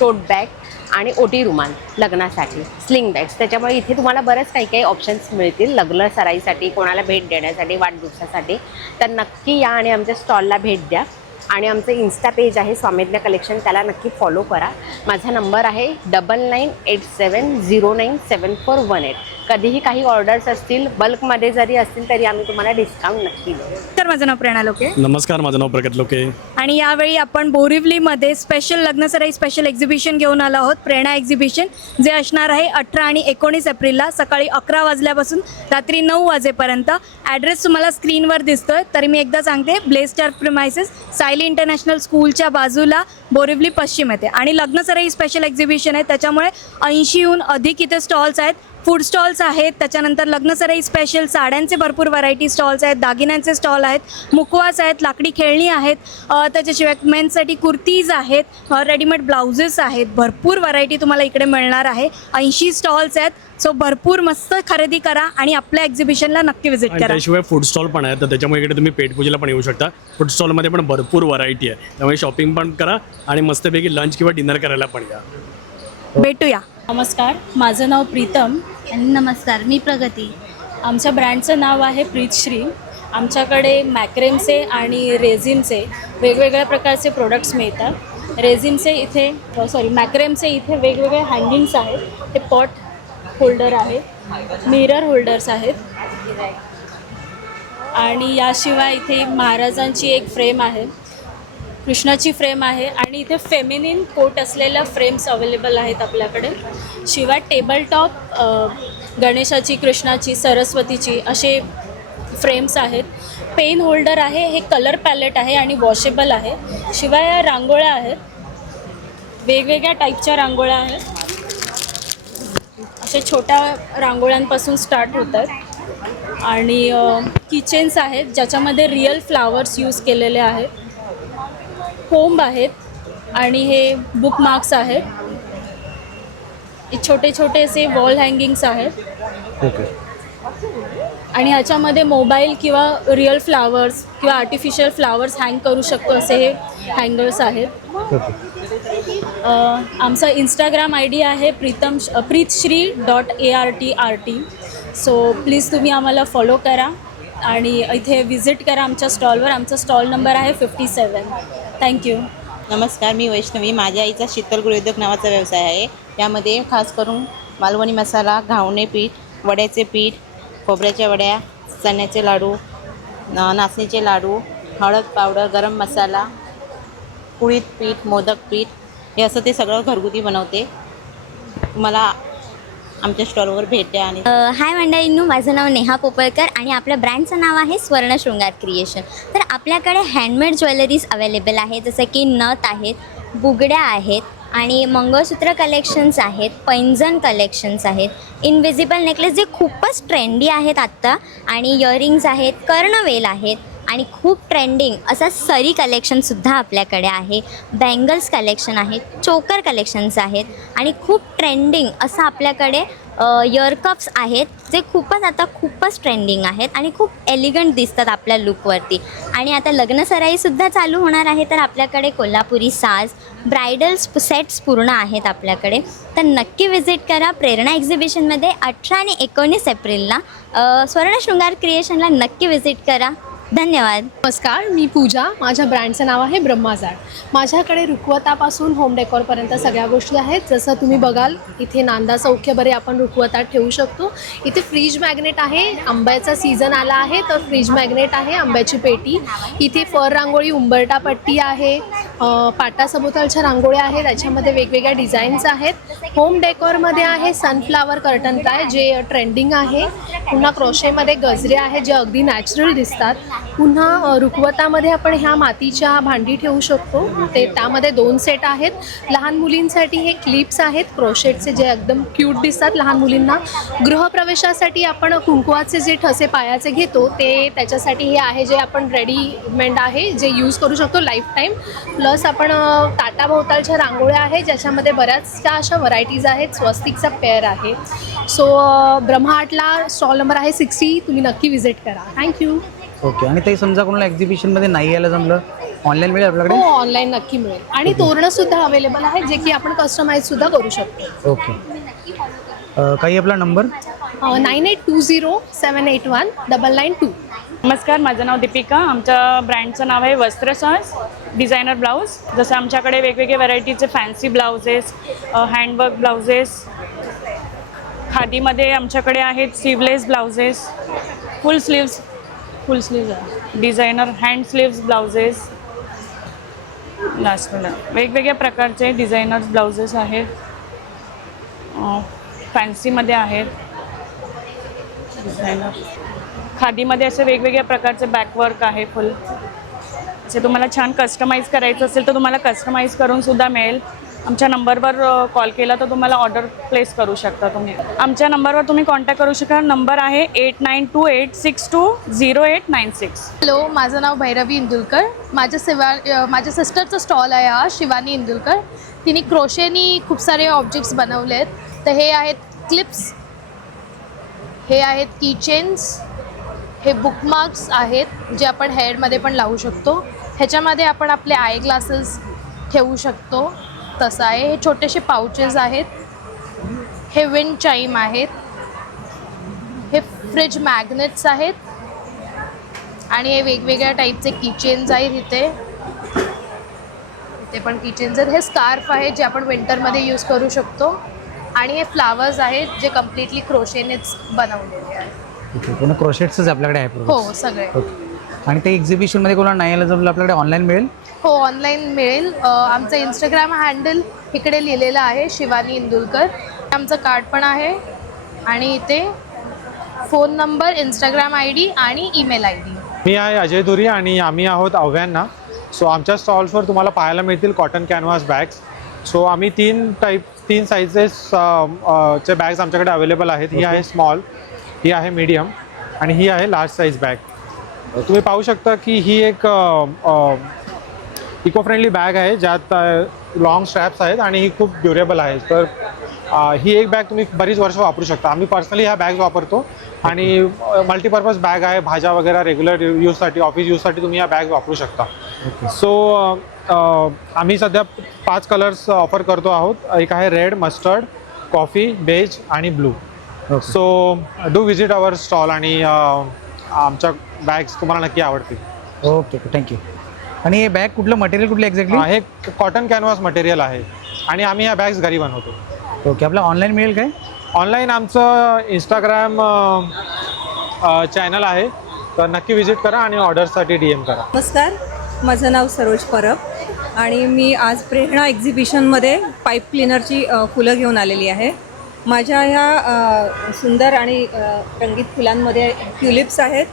टोट बॅग आणि ओटी रुमाल लग्नासाठी, स्लिंग बॅग्स. त्याच्यामुळे इथे तुम्हाला बरेच काही काही ऑप्शन्स मिळतील लग्न सराईसाठी, कोणाला भेट देण्यासाठी, वाढदिवसासाठी. तर नक्की या आणि आमच्या स्टॉलला भेट द्या. आणि आमचं इन्स्टा पेज आहे स्वामिज्ञ कलेक्शन, त्याला नक्की फॉलो करा. माझा नंबर आहे 9987097418. कधीही काही ऑर्डर्स असतील, बल्कमध्ये जरी असतील तरी आम्ही तुम्हाला डिस्काउंट नक्की देऊ. तर माझं नाव प्रेरणा लोके. नमस्कार, माझं नाव प्रगत लोके. आणि यावेळी आपण बोरिवलीमध्ये स्पेशल लग्नसराई स्पेशल एक्झिबिशन घेऊन आलो आहोत, प्रेरणा एक्झिबिशन, जे असणार आहे 18 आणि 19 एप्रिलला सकाळी 11 वाजल्यापासून रात्री 9 वाजेपर्यंत. ॲड्रेस तुम्हाला स्क्रीनवर दिसतोय. तरी मी एकदा सांगते, ब्लेस्टार प्रिमायसेस, सायली इंटरनॅशनल स्कूलच्या बाजूला, बोरिवली पश्चिम येते. आणि लग्नसराई स्पेशल एक्झिबिशन आहे, त्याच्यामुळे 80हून अधिक इथे स्टॉल्स आहेत. फूड स्टॉल्स आहेत, त्याच्यानंतर लग्नसराई स्पेशल साड्यांचे भरपूर व्हरायटी स्टॉल्स आहेत, दागिन्यांचे स्टॉल आहेत, मुखवास आहेत, लाकडी खेळणी आहेत, त्याच्याशिवाय मेन्ससाठी कुर्तीज आहेत, रेडीमेड ब्लाउजेस आहेत. भरपूर व्हरायटी तुम्हाला इकडे मिळणार आहे. 80 स्टॉल्स आहेत. सो भरपूर मस्त खरेदी करा आणि आपल्या एक्झिबिशनला नक्की व्हिजिट करा. त्याशिवाय फूड स्टॉल पण आहे, तर त्याच्यामुळे इकडे तुम्ही पेटपूजेला पण येऊ शकता. फूड स्टॉलमध्ये पण भरपूर व्हरायटी आहे, त्यामुळे शॉपिंग पण करा आणि मस्तपैकी लंच किंवा डिनर करायला पण या. भेटूया. नमस्कार, माझं नाव प्रीतम. आणि नमस्कार, मी प्रगती. आमच्या ब्रँडचं नाव आहे प्रीतश्री. आमच्याकडे मॅक्रेमचे आणि रेझिनचे वेगवेगळ्या प्रकारचे प्रोडक्ट्स मिळतात. मॅक्रेमचे इथे वेगवेगळे हँगिंग्स आहेत, ते पॉट होल्डर आहे, मिरर होल्डर्स आहेत. आणि याशिवाय इथे महाराजांची एक फ्रेम आहे, कृष्णाची फ्रेम आहे आणि इथे फेमिनिन कोट असलेल्या फ्रेम्स अवेलेबल आहेत आपल्याकडे. शिवाय टेबल टॉप गणेशाची, कृष्णाची, सरस्वतीची असे फ्रेम्स आहेत. पेन होल्डर आहे, हे कलर पॅलेट आहे आणि वॉशेबल आहे. शिवाय या रांगोळ्या आहेत, वेगवेगळ्या टाईपच्या रांगोळ्या आहेत. अशा छोट्या रांगोळ्यांपासून स्टार्ट होतात. आणि किचन्स आहेत ज्याच्यामध्ये रिअल फ्लावर्स यूज केलेले आहेत. कोंब आहेत आणि हे बुक मार्क्स आहेत. हे छोटे छोटे असे वॉल हँगिंग्स आहेत. आणि ह्याच्यामध्ये मोबाईल किंवा रिअल फ्लावर्स किंवा आर्टिफिशियल फ्लावर्स हँग करू शकतो असे हे हँगर्स आहेत. आमचा इंस्टाग्राम ID आहे प्रीतश्री.ARTRT. सो प्लीज तुम्ही आम्हाला फॉलो करा आणि इथे विजिट करा आमच्या स्टॉलवर. आमचा स्टॉल नंबर आहे 57. थँक्यू. नमस्कार, मी वैष्णवी. माझ्या आईचा शीतल गृहोद्योग नावाचा व्यवसाय आहे. यामध्ये खास करून मालवणी मसाला, घावणे पीठ, वड्याचे पीठ, खोबऱ्याच्या वड्या, चण्याचे लाडू, नाचणीचे लाडू, हळद पावडर, गरम मसाला, कुळीत पीठ, मोदक पीठ, हे असं ते सगळं घरगुती बनवते. मला आमच्या स्टॉलवर भेट द्या. आणि हाय मंडळींनो, माझं नाव नेहा पोपळकर आणि आपल्या ब्रँडचं नाव आहे स्वर्ण शृंगार क्रिएशन. तर आपल्याकडे हँडमेड ज्वेलरीज अवेलेबल आहे, जसं की नथ आहेत, बुगड्या आहेत आणि मंगळसूत्र कलेक्शन्स आहेत, पैंजण कलेक्शन्स आहेत, इनविजिबल नेकलेस जे खूपच ट्रेंडी आहेत आत्ता, आणि इयरिंग्स आहेत, कर्णवेल आहेत आणि खूप ट्रेंडिंग असा सरी कलेक्शनसुद्धा आपल्याकडे आहे. बँगल्स कलेक्शन आहे, चोकर कलेक्शन्स आहेत आणि खूप ट्रेंडिंग असं आपल्याकडे इयरकप्स आहेत जे खूपच ट्रेंडिंग आहेत आणि खूप एलिगंट दिसतात आपल्या लुकवरती. आणि आता लग्नसराईसुद्धा चालू होणार आहे, तर आपल्याकडे कोल्हापुरी साज, ब्रायडल सेट्स पूर्ण आहेत आपल्याकडे. तर नक्की विजिट करा प्रेरणा एक्झिबिशनमध्ये 18 आणि 19 एप्रिलला. स्वर्ण शृंगार क्रिएशनला नक्की विजिट करा. धन्यवाद. नमस्कार, मी पूजा. माझ्या ब्रँडचं नाव आहे ब्रह्माजाळ. माझ्याकडे रुखवतापासून होम डेकोरपर्यंत सगळ्या गोष्टी आहेत. जसं तुम्ही बघाल इथे नांदा सौख्यभरे आपण रुखवतात ठेवू शकतो. इथे फ्रीज मॅग्नेट आहे, आंब्याचा सीझन आला आहे तर फ्रीज मॅग्नेट आहे, आंब्याची पेटी. इथे फर रांगोळी, उंबरटा पट्टी आहे, पाटा सभोवतालच्या रांगोळ्या आहेत, त्याच्यामध्ये वेगवेगळ्या डिझाईन्स आहेत. होम डेकोरमध्ये आहे सनफ्लावर कर्टन काय जे ट्रेंडिंग आहे. पुन्हा क्रोशेमध्ये गजरे आहेत जे अगदी नॅचरल दिसतात. पुन्हा रुखवतामध्ये आपण ह्या मातीच्या भांडी ठेवू शकतो, ते त्यामध्ये 2 सेट आहेत. लहान मुलींसाठी हे क्लिप्स आहेत क्रोशेटचे जे एकदम क्यूट दिसतात लहान मुलींना. गृहप्रवेशासाठी आपण कुंकवाचे जे ठसे पायाचे घेतो ते त्याच्यासाठी हे आहे जे आपण रेडीमेड आहे जे यूज करू शकतो लाईफ टाईम. प्लस आपण ताटाभोवतालच्या रांगोळ्या आहेत ज्याच्यामध्ये बऱ्याचशा अशा व्हरायटीज आहेत. स्वस्तिकचा पेअर आहे. सो ब्रह्माआर्टला स्टॉल नंबर आहे 60. तुम्ही नक्की विजिट करा. थँक्यू. ओके. आणि ते समजा कोणाला एक्झिबिशनमध्ये नाही यायला जमलं, ऑनलाईन मिळेल आपल्याकडे? हो, ऑनलाईन नक्की मिळेल. आणि तोरणंसुद्धा अवेलेबल आहे जे की आपण कस्टमाइजसुद्धा करू शकतो. ओके. काही आपला नंबर? 9820781992. नमस्कार, माझं नाव दीपिका. आमच्या ब्रँडचं नाव आहे वस्त्रसाज डिझायनर ब्लाऊज. जसं आमच्याकडे वेगवेगळे व्हरायटीचे फॅन्सी ब्लाउजेस, हँडवर्क ब्लाउजेस, खादीमध्ये आमच्याकडे आहेत स्लीवलेस ब्लाउजेस, फुल sleeves designer hand sleeves blouses, लास्टला वेगवेगळ्या प्रकारचे डिझायनर्स ब्लाउजेस आहेत. फॅन्सीमध्ये आहेत डिझायनर. खादीमध्ये असे वेगवेगळ्या प्रकारचे बॅकवर्क आहे फुल. असे तुम्हाला छान कस्टमाइज करायचं असेल तर तुम्हाला कस्टमाइज करून सुद्धा मिळेल. आमच्या नंबरवर कॉल केला तर तुम्हाला ऑर्डर प्लेस करू शकता. तुम्ही आमच्या नंबरवर तुम्ही कॉन्टॅक्ट करू शकता. नंबर आहे 8928620896. हॅलो, माझं नाव भैरवी इंदुलकर. माझ्या सिस्टरचं स्टॉल आहे हा, शिवानी इंदुलकर. तिने क्रोशेनी खूप सारे ऑब्जेक्ट्स बनवले आहेत. तर हे आहेत क्लिप्स, हे आहेत कीचेन्स, हे बुकमार्क्स आहेत जे आपण हेअरमध्ये पण लावू शकतो. ह्याच्यामध्ये आपण आपले आय ग्लासेस ठेवू शकतो तसं आहे. हे छोटेसे पाउचेस आहेत, हे विंड चाईम आहेत, हे फ्रिज मॅग्नेट्स आहेत आणि हे वेगवेगळ्या टाईपचे किचेन्स आहेत. इथे पण किचेन्स आहेत. हे स्कार्फ आहे जे आपण विंटरमध्ये यूज करू शकतो आणि हे फ्लावर्स आहेत जे कम्प्लिटली क्रोशेनेच बनवलेले आहेत. ओके. पूर्ण क्रोशेट्सच आपल्याकडे आहे? हो, सगळे. ओके. आणि ते एक्झिबिशनमध्ये कोणाला नाही यायला जमलं आपल्याकडे ऑनलाईन मिळेल? हो, ऑनलाईन मिळेल. आमचं इंस्टाग्राम हँडल इकडे लिहिलेलं आहे शिवानी इंदुलकर. आमचं कार्ड पण आहे आणि इथे फोन नंबर, इंस्टाग्राम ID आणि ईमेल ID. मी आहे अजय धुरी आणि आम्ही आहोत अव्यांना. सो आमच्या स्टॉल्सवर तुम्हाला पाहायला मिळतील कॉटन कॅनव्हास बॅग्स. सो आम्ही तीन साईजेस चे बॅग्स आमच्याकडे अवेलेबल आहेत. ही आहे स्मॉल, ही आहे मीडियम आणि ही आहे लार्ज साईज बॅग. तुम्ही पाहू शकता की ही एक इको फ्रेंडली बॅग आहे ज्यात लॉंग स्ट्रॅप्स आहेत आणि ही खूप ड्युरेबल आहे. तर ही एक बॅग तुम्ही बरीच वर्ष वापरू शकता. आम्ही पर्सनली ह्या बॅग्स वापरतो आणि मल्टीपर्पज बॅग आहे. भाज्या वगैरे रेग्युलर यूजसाठी, ऑफिस यूजसाठी तुम्ही ह्या बॅग वापरू शकता. सो आम्ही सध्या 5 कलर्स ऑफर करतो आहोत. एक आहे रेड, मस्टर्ड, कॉफी, बेज आणि blue. So do visit our stall आणि आमच्या बॅग्स तुम्हाला नक्की आवडतील. Okay, thank you. आणि हे बॅग कुठलं मटेरियल कुठलं एक्झॅक्टली? हे कॉटन कॅनव्हास मटेरियल आहे आणि आम्ही ह्या बॅग्स घरी बनवतो. ओके. आपलं ऑनलाईन मिळेल काय? ऑनलाईन आमचं इंस्टाग्राम चॅनल आहे, तर नक्की विजिट करा आणि ऑर्डरसाठी DM करा. नमस्कार, माझं नाव सरोज परब आणि मी आज प्रेरणा एक्झिबिशनमध्ये पाईप क्लिनरची फुलं घेऊन आलेली आहे. माझ्या ह्या सुंदर आणि रंगीत फुलांमध्ये ट्युलिप्स आहेत,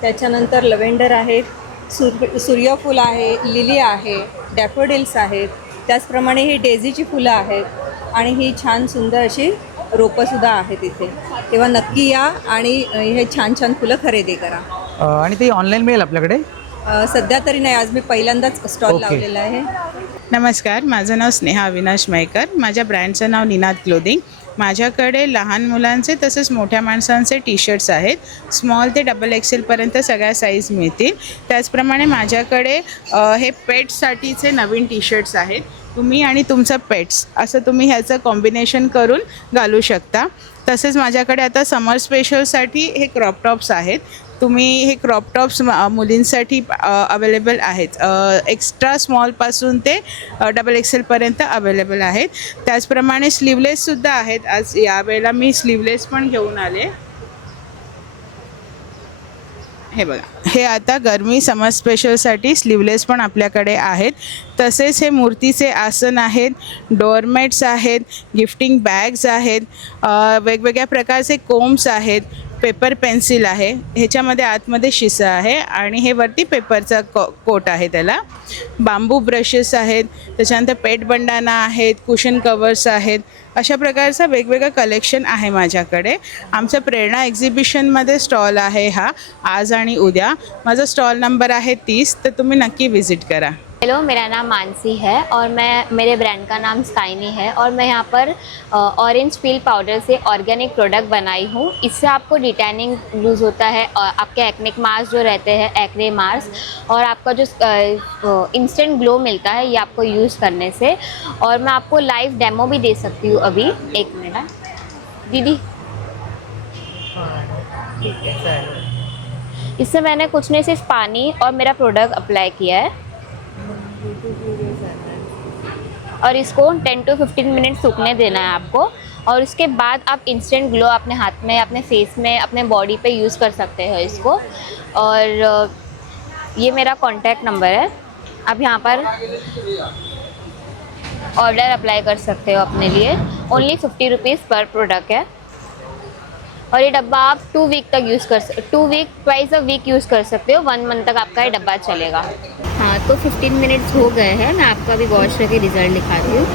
त्याच्यानंतर लव्हेंडर आहेत, सूर्यफूल आहे, लिली आहे, डॅफोडिल्स आहेत, त्याचप्रमाणे ही डेझीची फुलं आहेत आणि ही छान सुंदर अशी रोपंसुद्धा आहेत इथे. तेव्हा नक्की या आणि हे छान छान फुलं खरेदी करा. आणि ते ऑनलाईन मिळेल आपल्याकडे? सध्या तरी नाही, आज मी पहिल्यांदाच स्टॉल लावलेला आहे. नमस्कार, माझं नाव स्नेहा अविनाश मयकर. माझ्या ब्रँडचं नाव निनाद क्लोदिंग. माझ्याकडे लहान मुलांचे तसेच मोठ्या माणसांचे टी-शर्ट्स आहेत. स्मॉल ते XXLपर्यंत सगळ्या साईज मिळतील. त्याचप्रमाणे माझ्याकडे हे पेट्ससाठीचे नवीन टी-शर्ट्स आहेत. तुम्ही आणि तुमचं पेट्स असं तुम्ही ह्याचं कॉम्बिनेशन करून घालू शकता. तसेच माझ्याकडे आता समर स्पेशलसाठी हे क्रॉप टॉप्स आहेत. तुम्ही हे क्रॉप टॉप्स मुलींसाठी अवेलेबल आहेत. एक्स्ट्रा स्मॉलपासून ते XXLपर्यंत अवेलेबल आहेत. त्याचप्रमाणे स्लीवलेससुद्धा आहेत. आज यावेळेला मी स्लीवलेस पण घेऊन आले. हे बघा, हे आता गरमी समर स्पेशलसाठी स्लीवलेस पण आपल्याकडे आहेत. तसेच हे मूर्तीचे आसन आहेत, डोअरमॅट्स आहेत, गिफ्टिंग बॅग्स आहेत, वेगवेगळ्या प्रकारचे कोम्स आहेत, पेपर पेन्सिल आहे, ह्याच्यामध्ये आतमध्ये शिसा आहे आणि हे वरती पेपरचा कोट आहे त्याला. बांबू ब्रशेस आहेत, त्याच्यानंतर पेट बंडाना आहेत, कुशन कवर्स आहेत. अशा प्रकारचं वेगवेगळं कलेक्शन आहे माझ्याकडे. आमचं प्रेरणा एक्झिबिशनमध्ये स्टॉल आहे हा, आज आणि उद्या. माझा स्टॉल नंबर आहे 30, तर तुम्ही नक्की विजिट करा. हेलो, मेरा नाम मानसी है और मेरे ब्रांड का नाम स्काइनी है और मैं यहाँ पर ऑरेंज पील पाउडर से ऑर्गेनिक प्रोडक्ट बनाई हूँ. इससे आपको डिटैनिंग लूज़ होता है और आपके एक्निक मार्क्स जो रहते हैं, एक्ने मार्क्स, और आपका जो इंस्टेंट ग्लो मिलता है ये आपको यूज़ करने से. और मैं आपको लाइव डेमो भी दे सकती हूँ अभी. एक मिनट दीदी. इससे मैंने कुछ नहीं, सिर्फ पानी और मेरा प्रोडक्ट अप्लाई किया है और इसको 10 to 15 मिनट सूखने देना है आपको. और उसके बाद आप इंस्टेंट ग्लो अपने हाथ में, अपने फेस में, अपने बॉडी पे यूज़ कर सकते हो इसको. और ये मेरा कॉन्टैक्ट नंबर है. आप यहाँ पर ऑर्डर अप्लाई कर सकते हो अपने लिए. ओनली 50 रुपीज़ पर प्रोडक्ट है. और ये डब्बा आप 2 वीक तक यूज़ कर 2 week twice a week use कर सकते हो. 1 मंथ तक आपका ये डब्बा चलेगा. हाँ, तो 15 मिनट्स हो गए हैं. मैं आपका भी वॉश करके रिज़ल्ट दिखाती हूँ.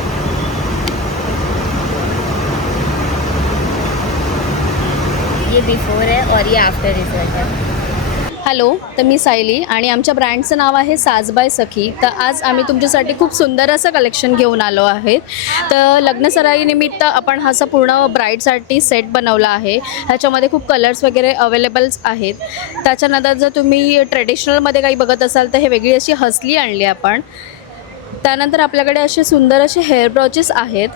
ये बिफोर है और ये आफ्टर रिज़ल्ट है. हॅलो, तर मी सायली आणि आमच्या ब्रँडचं नाव आहे साज बाय सखी. तर आज आम्ही तुमच्यासाठी खूप सुंदर असं कलेक्शन घेऊन आलो आहे. तर लग्नसराईनिमित्त आपण हा असा पूर्ण ब्राईडसाठी सेट बनवला आहे. ह्याच्यामध्ये खूप कलर्स वगैरे अवेलेबल्स आहेत. त्याच्यानंतर जर तुम्ही ट्रेडिशनलमध्ये काही बघत असाल तर हे वेगळी अशी हसली आणली आपण. त्यानंतर आपल्याकडे असे सुंदर असे हेअर ब्रॉचेस आहेत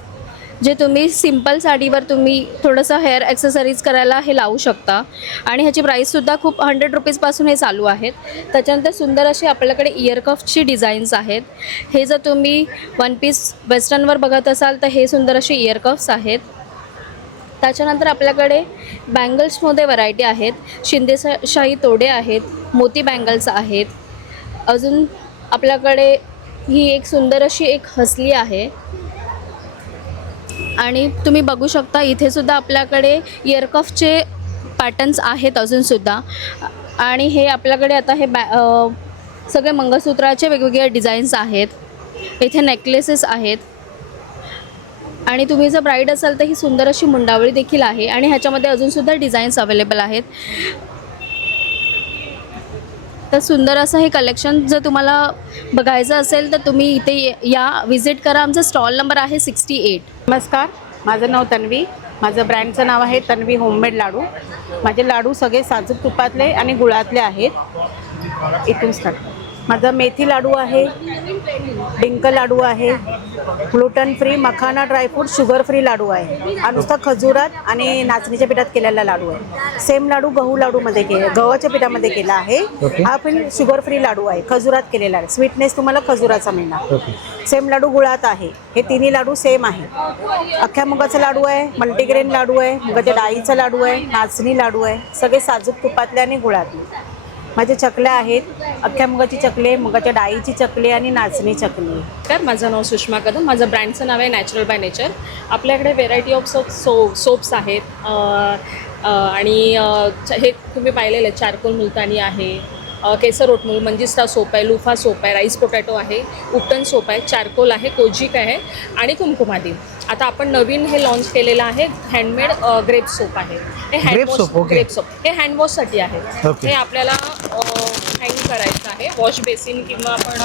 जे तुम्ही सिम्पल साडीवर तुम्ही थोडंसं हेअर ॲक्सेसरीज करायला हे लावू शकता. आणि ह्याची प्राईससुद्धा खूप 100 रुपीजपासून हे चालू आहेत. त्याच्यानंतर सुंदर असे आपल्याकडे इयर कफची डिझाईन्स आहेत. हे जर तुम्ही 1 पीस वेस्टर्नवर बघत असाल तर हे सुंदर असे इयर कफ्स आहेत. त्याच्यानंतर आपल्याकडे बँगल्समध्ये व्हरायटी आहेत. शिंदेशाही तोडे आहेत, मोती बँगल्स आहेत. अजून आपल्याकडे ही एक सुंदर अशी एक हसली आहे. आणि तुम्ही बघू शकता इथे सुद्धा आपल्याकडे इयरकफचे पॅटर्न्स आहेत अजूनसुद्धा. आणि हे आपल्याकडे आता हे सगळे मंगळसूत्राचे वेगवेगळे डिझाईन्स आहेत. इथे नेकलेसेस आहेत आणि तुम्ही जर ब्राईड असाल तर ही सुंदर अशी मुंडावळी देखील आहे आणि ह्याच्यामध्ये अजूनसुद्धा डिझाईन्स अवेलेबल आहेत. तर सुंदर असं हे कलेक्शन जर तुम्हाला बघायचं असेल तर तुम्ही इथे या विजिट करा. आमचा स्टॉल नंबर आहे 68. नमस्कार, माझं नाव तन्वी. माझं ब्रँडचं नाव आहे तन्वी होममेड लाडू. माझे लाडू सगळे साजूक तुपातले आणि गुळातले आहेत. इथून स्टार्ट. माझा मेथी लाडू आहे, डिंक लाडू आहे, ग्लुटन फ्री, मखाना ड्रायफ्रूट, शुगर फ्री लाडू आहे. हा नुसता खजुरात आणि नाचणीच्या पिठात केलेला लाडू आहे. सेम लाडू गव्हाच्या पिठामध्ये केला आहे. हा पण शुगर फ्री लाडू आहे, खजुरात केलेला आहे. स्वीटनेस तुम्हाला खजुराचा मिळणार. सेम लाडू गुळात आहे. हे तिन्ही लाडू सेम आहे. अख्ख्या मुगाचा लाडू आहे, मल्टीग्रेन लाडू आहे, मुगाच्या डाळीचा लाडू आहे, नाचणी लाडू आहे. सगळे साजूक तुपातले आणि गुळातले. माझे चकल्या आहेत, अख्ख्या मुगाची चकले, मुगाच्या डाळीची चकले आणि नाचणी चकली. तर माझं नाव सुषमा कदम. माझं ब्रँडचं नाव आहे नॅचरल बाय नेचर. आपल्याकडे व्हेरायटी ऑफ सोप्स आहेत आणि हे तुम्ही पाहिलेले चारकोल मुलतानी आहे, केसर ओटमूल, मंजिस्टा सोप आहे, लुफा सोप आहे, राईस पोटॅटो आहे, उपटन सोप आहे, चारकोल आहे, कोजिक आहे आणि कुमकुमादी. आता आपण नवीन हे लॉन्च केलेलं आहे हँडमेड ग्रेप सोप आहे. हे ग्रेप सोप हे हँडवॉशसाठी आहे. हे आपल्याला हँग करायचं आहे वॉश बेसिन किंवा आपण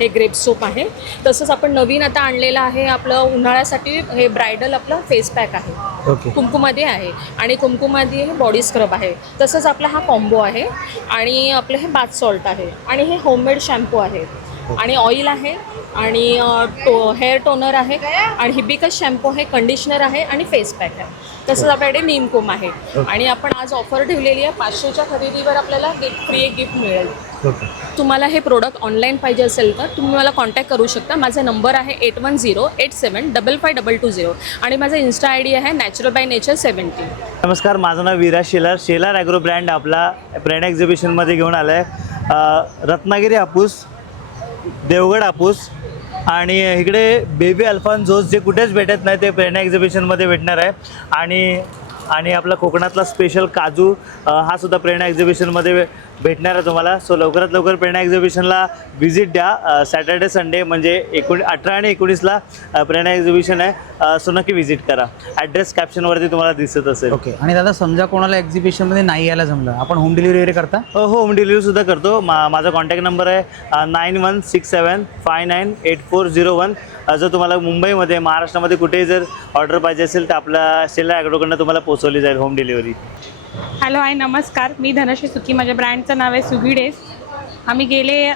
हे ग्रेप सोप आहे. तसंच आपण नवीन आता आणलेलं आहे आपलं उन्हाळ्यासाठी हे ब्रायडल आपलं फेस पॅक आहे. कुमकुमादी आहे आणि कुमकुमादी हे बॉडी स्क्रब आहे. तसंच आपला हा कॉम्बो आहे आणि आपलं हे बाथ सॉल्ट आहे आणि हे होममेड शॅम्पू आहे आणि ऑइल आहे आणि हेअर टोनर आहे आणि हिबिकस शॅम्पू आहे, कंडिशनर आहे आणि फेस पॅक आहे. तसंच आपल्याकडे नीमकोम आहे आणि आपण आज ऑफर ठेवलेली आहे 500च्या खरेदीवर आपल्याला फ्री एक गिफ्ट मिळेल. तुम्हाला हे प्रोडक्ट ऑनलाईन पाहिजे असेल तर तुम्ही मला कॉन्टॅक्ट करू शकता. माझा नंबर आहे 8108755220 आणि माझा इन्स्टा ID आहे नॅचरल बाय नेचर 70. नमस्कार, माझं नाव विराज शेलार ॲग्रो ब्रँड आपला ब्रँड एक्झिबिशनमध्ये घेऊन आला आहे. रत्नागिरी हापूस, देवगड हापूस आणि इकडे बेबी अल्फान्झोस जे कुठेच भेटत नाही ते ब्रँड एक्झिबिशनमध्ये भेटणार आहे. आणि आपला कोकणातला स्पेशल काजू हा सुद्धा प्रेरणा एक्झिबिशनमध्ये भेटणार आहे तुम्हाला. सो लवकरात लवकर प्रेरणा एक्झिबिशनला व्हिजिट द्या. सॅटर्डे संडे म्हणजे 18 आणि 19ला प्रेरणा एक्झिबिशन आहे. सो नक्की व्हिजिट करा. ॲड्रेस कॅप्शनवरती तुम्हाला दिसत असेल. आणि दादा समजा कोणाला एक्झिबिशनमध्ये नाही यायला जमलं, आपण होम डिलिव्हरी वगैरे करता? हो, होम डिलिव्हरीसुद्धा करतो. माझा कॉन्टॅक्ट नंबर आहे 9167598401. जर तुम्हाला मुंबईमध्ये महाराष्ट्रामध्ये कुठेही जर ऑर्डर पाहिजे असेल तर आपल्या शेलार ॲग्रोकडनं तुम्हाला पोचवली जाईल होम डिलिव्हरी. हॅलो, हाय, नमस्कार. मी धनश्री सुकी. माझ्या ब्रँडचं नाव आहे सुगी डेज. आम्ही गेले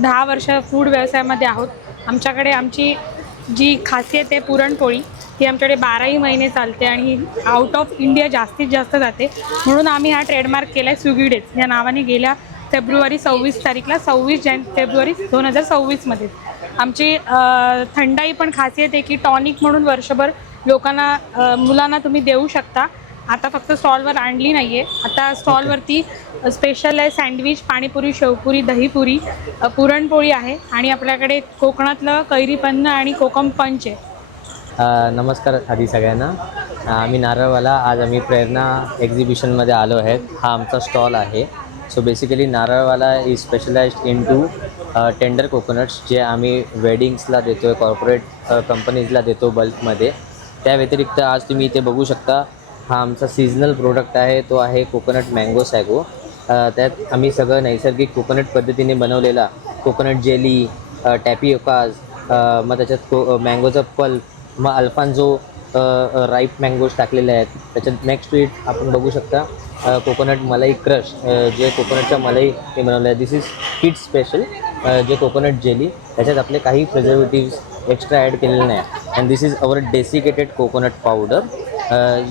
10 वर्ष फूड व्यवसायामध्ये आहोत. आमच्याकडे आमची जी खासियत आहे पुरणपोळी ही आमच्याकडे 12ही महिने चालते आणि आउट ऑफ इंडिया जास्तीत जास्त जाते. म्हणून आम्ही हा ट्रेडमार्क केला आहे सुगी डेज या नावाने. गेल्या फेब्रुवारी 26 तारीखला 26 फेब्रुवारी 2026मध्ये आमची थंडाई पण खासियत आहे की टॉनिक म्हणून वर्षभर लोकांना मुलांना तुम्ही देऊ शकता. आता फक्त स्टॉलवर आणली नाही आहे, आता स्टॉलवरती स्पेशल आहे सँडविच, पाणीपुरी, शेवपुरी, दहीपुरी, पुरणपोळी आहे आणि आपल्याकडे कोकणातलं कैरीपन्न आणि कोकम पंच आहे. नमस्कार आधी सगळ्यांना. आम्ही नारळवाला. आज आम्ही प्रेरणा एक्झिबिशनमध्ये आलो आहेत. हा आमचा स्टॉल आहे. So basically Naralwala is specialized in to tender coconuts जे आम्ही वेडिंग्सला देतो आहे, कॉर्पोरेट कंपनीजला देतो बल्कमध्ये. त्या व्यतिरिक्त आज तुम्ही इथे बघू शकता हा आमचा सीझनल प्रोडक्ट आहे. तो आहे कोकोनट मँगो सॅगो. त्यात आम्ही सगळं नैसर्गिक कोकोनट पद्धतीने बनवलेला कोकोनट जेली, टॅपिओकाज, मग त्याच्यात मँगोचं पल्प, मग अल्फान्झो राईप मँगोज टाकलेले आहेत. त्याच्यात नेक्स्ट टू इट आपण बघू शकता कोकोनट मलाई क्रश जे कोकोनटच्या मलाई ते बनवलं आहे. दिस इज किड्स स्पेशल जे कोकोनट जेली. त्याच्यात आपले काही प्रिझर्वेटिव्स एक्स्ट्रा ॲड केलेले नाही. And this is our desiccated coconut powder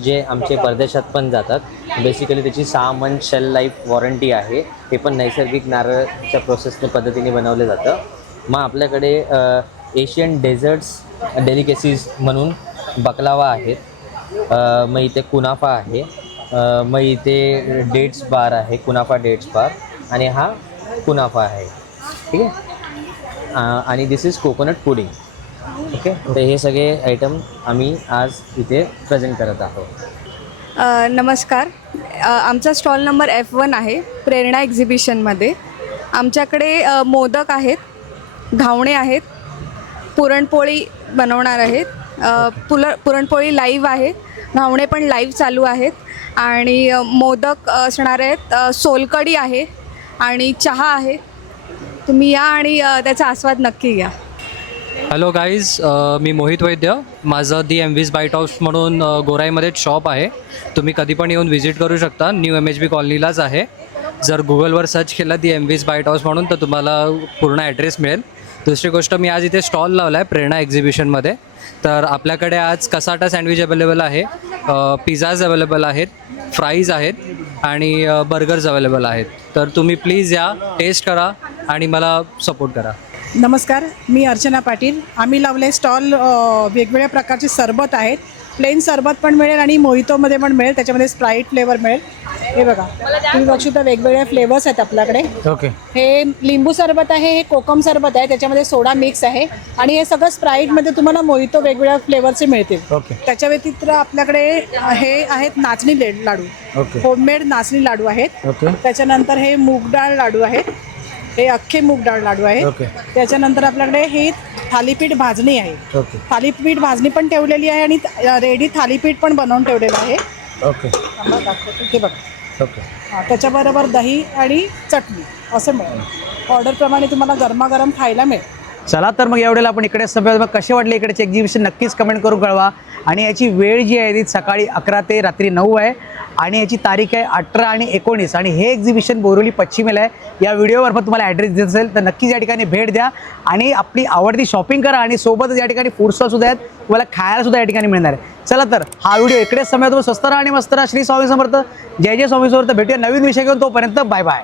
जे आमचे परदेशात पण जातात. बेसिकली त्याची 6 मंथ शेल लाईफ वॉरंटी आहे. हे पण नैसर्गिक नारळच्या प्रोसेसने पद्धतीने बनवलं जातं. मग आपल्याकडे एशियन डेझर्ट्स डेलिकेसीज म्हणून बकलावा आहेत. मग इथे कुनाफा आहे. मग इथे डेट्स बार आहे, कुनाफा डेट्स बार. आणि हा कुनाफा आहे, ठीक आहे. आणि दिस इज कोकोनट पुडिंग. ओके, तर हे सगळे आयटम आम्ही आज इथे प्रेझेंट करत आहोत. नमस्कार. आमचा स्टॉल नंबर F1 आहे प्रेरणा एक्झिबिशनमध्ये. आमच्याकडे मोदक आहेत, घावणे आहेत, पुरणपोळी बनवणार आहेत, पुरणपोळी लाईव्ह आहे, घावणे पण लाईव्ह चालू आहेत आणि मोदक असणार आहेत, सोलकढी आहे आणि चहा आहे. तुम्ही या आणि त्याचा आस्वाद नक्की घ्या. हॅलो गाईज, मी मोहित वैद्य. माझं दी MV's बाईट हाऊस म्हणून गोराईमध्ये शॉप आहे. तुम्ही कधी पण येऊन व्हिजिट करू शकता. न्यू MHB कॉलनीलाच आहे. जर गुगलवर सर्च केलं दी MV's बाईट हाऊस म्हणून तर तुम्हाला पूर्ण ॲड्रेस मिळेल. दुसरी गोष्ट, मी आज इथे स्टॉल लावला आहे प्रेरणा एक्झिबिशनमध्ये. तर आपल्याकडे आज कसाटा सँडविच अवेलेबल आहे, पिझ्झाज अवेलेबल आहेत, फ्राईज आहेत आणि बर्गर्स अवेलेबल आहेत. तर तुम्ही प्लीज या, टेस्ट करा आणि मला सपोर्ट करा. नमस्कार, मी अर्चना पाटील. आम्ही लावले स्टॉल. वेगवेगळ्या प्रकारचे सरबत आहेत. प्लेन सरबत पण मिळेल आणि मोहितोमध्ये पण मिळेल. त्याच्यामध्ये स्प्राईट फ्लेवर मिळेल. हे बघा, तुम्ही बघू शकता वेगवेगळे फ्लेवर्स आहेत आपल्याकडे. ओके, हे लिंबू सरबत आहे, हे कोकम सरबत आहे, त्याच्यामध्ये सोडा मिक्स आहे आणि हे सगळं स्प्राईटमध्ये तुम्हाला मोहितो वेगवेगळ्या फ्लेवरचे मिळतील. ओके, त्याच्या व्यतिरिक्त आपल्याकडे हे आहेत नाचणी लाडू. ओके, होममेड नाचणी लाडू आहेत. ओके, त्याच्यानंतर हे मूग डाळ लाडू आहेत. हे अख्खे मूग डाळ लाडू आहेत. ओके, त्याच्यानंतर आपल्याकडे ही थालीपीठ भाजणी आहे. ओके, थालीपीठ भाजणी पण ठेवलेली आहे आणि रेडी थालीपीठ पण बनवून ठेवलेलं आहे. ओके, हे बघा. ओके, त्याच्याबरोबर दही आणि चटणी असं मिळेल. ऑर्डरप्रमाणे तुम्हाला गरमागरम खायला मिळेल. चला तर मग एवढ्याला आपण इकडे सगळं मग कसे वाटले इकडेचे एक्झिबिशन नक्कीच कमेंट करून कळवा. आणि याची वेळ जी आहे ती सकाळी 11 ते रात्री 9 आहे आणि याची तारीख आहे 18 आणि 19. आणि हे एक्झिबिशन बोरिवली पश्चिमेला आहे. या व्हिडिओवर पण तुम्हाला ॲड्रेस दिसत असेल तर नक्कीच या ठिकाणी भेट द्या आणि आपली आवडती शॉपिंग करा. आणि सोबतच या ठिकाणी फूड स्टॉलसुद्धा आहेत, तुम्हाला खायलासुद्धा या ठिकाणी मिळणार आहे. चला तर हा व्हिडिओ इकडेच समय. स्वस्त राहा आणि मस्त राहा. श्री स्वामी समर्थ. जय जय स्वामी समर्थ. भेटूया नवीन विषय घेऊन. तोपर्यंत बाय बाय.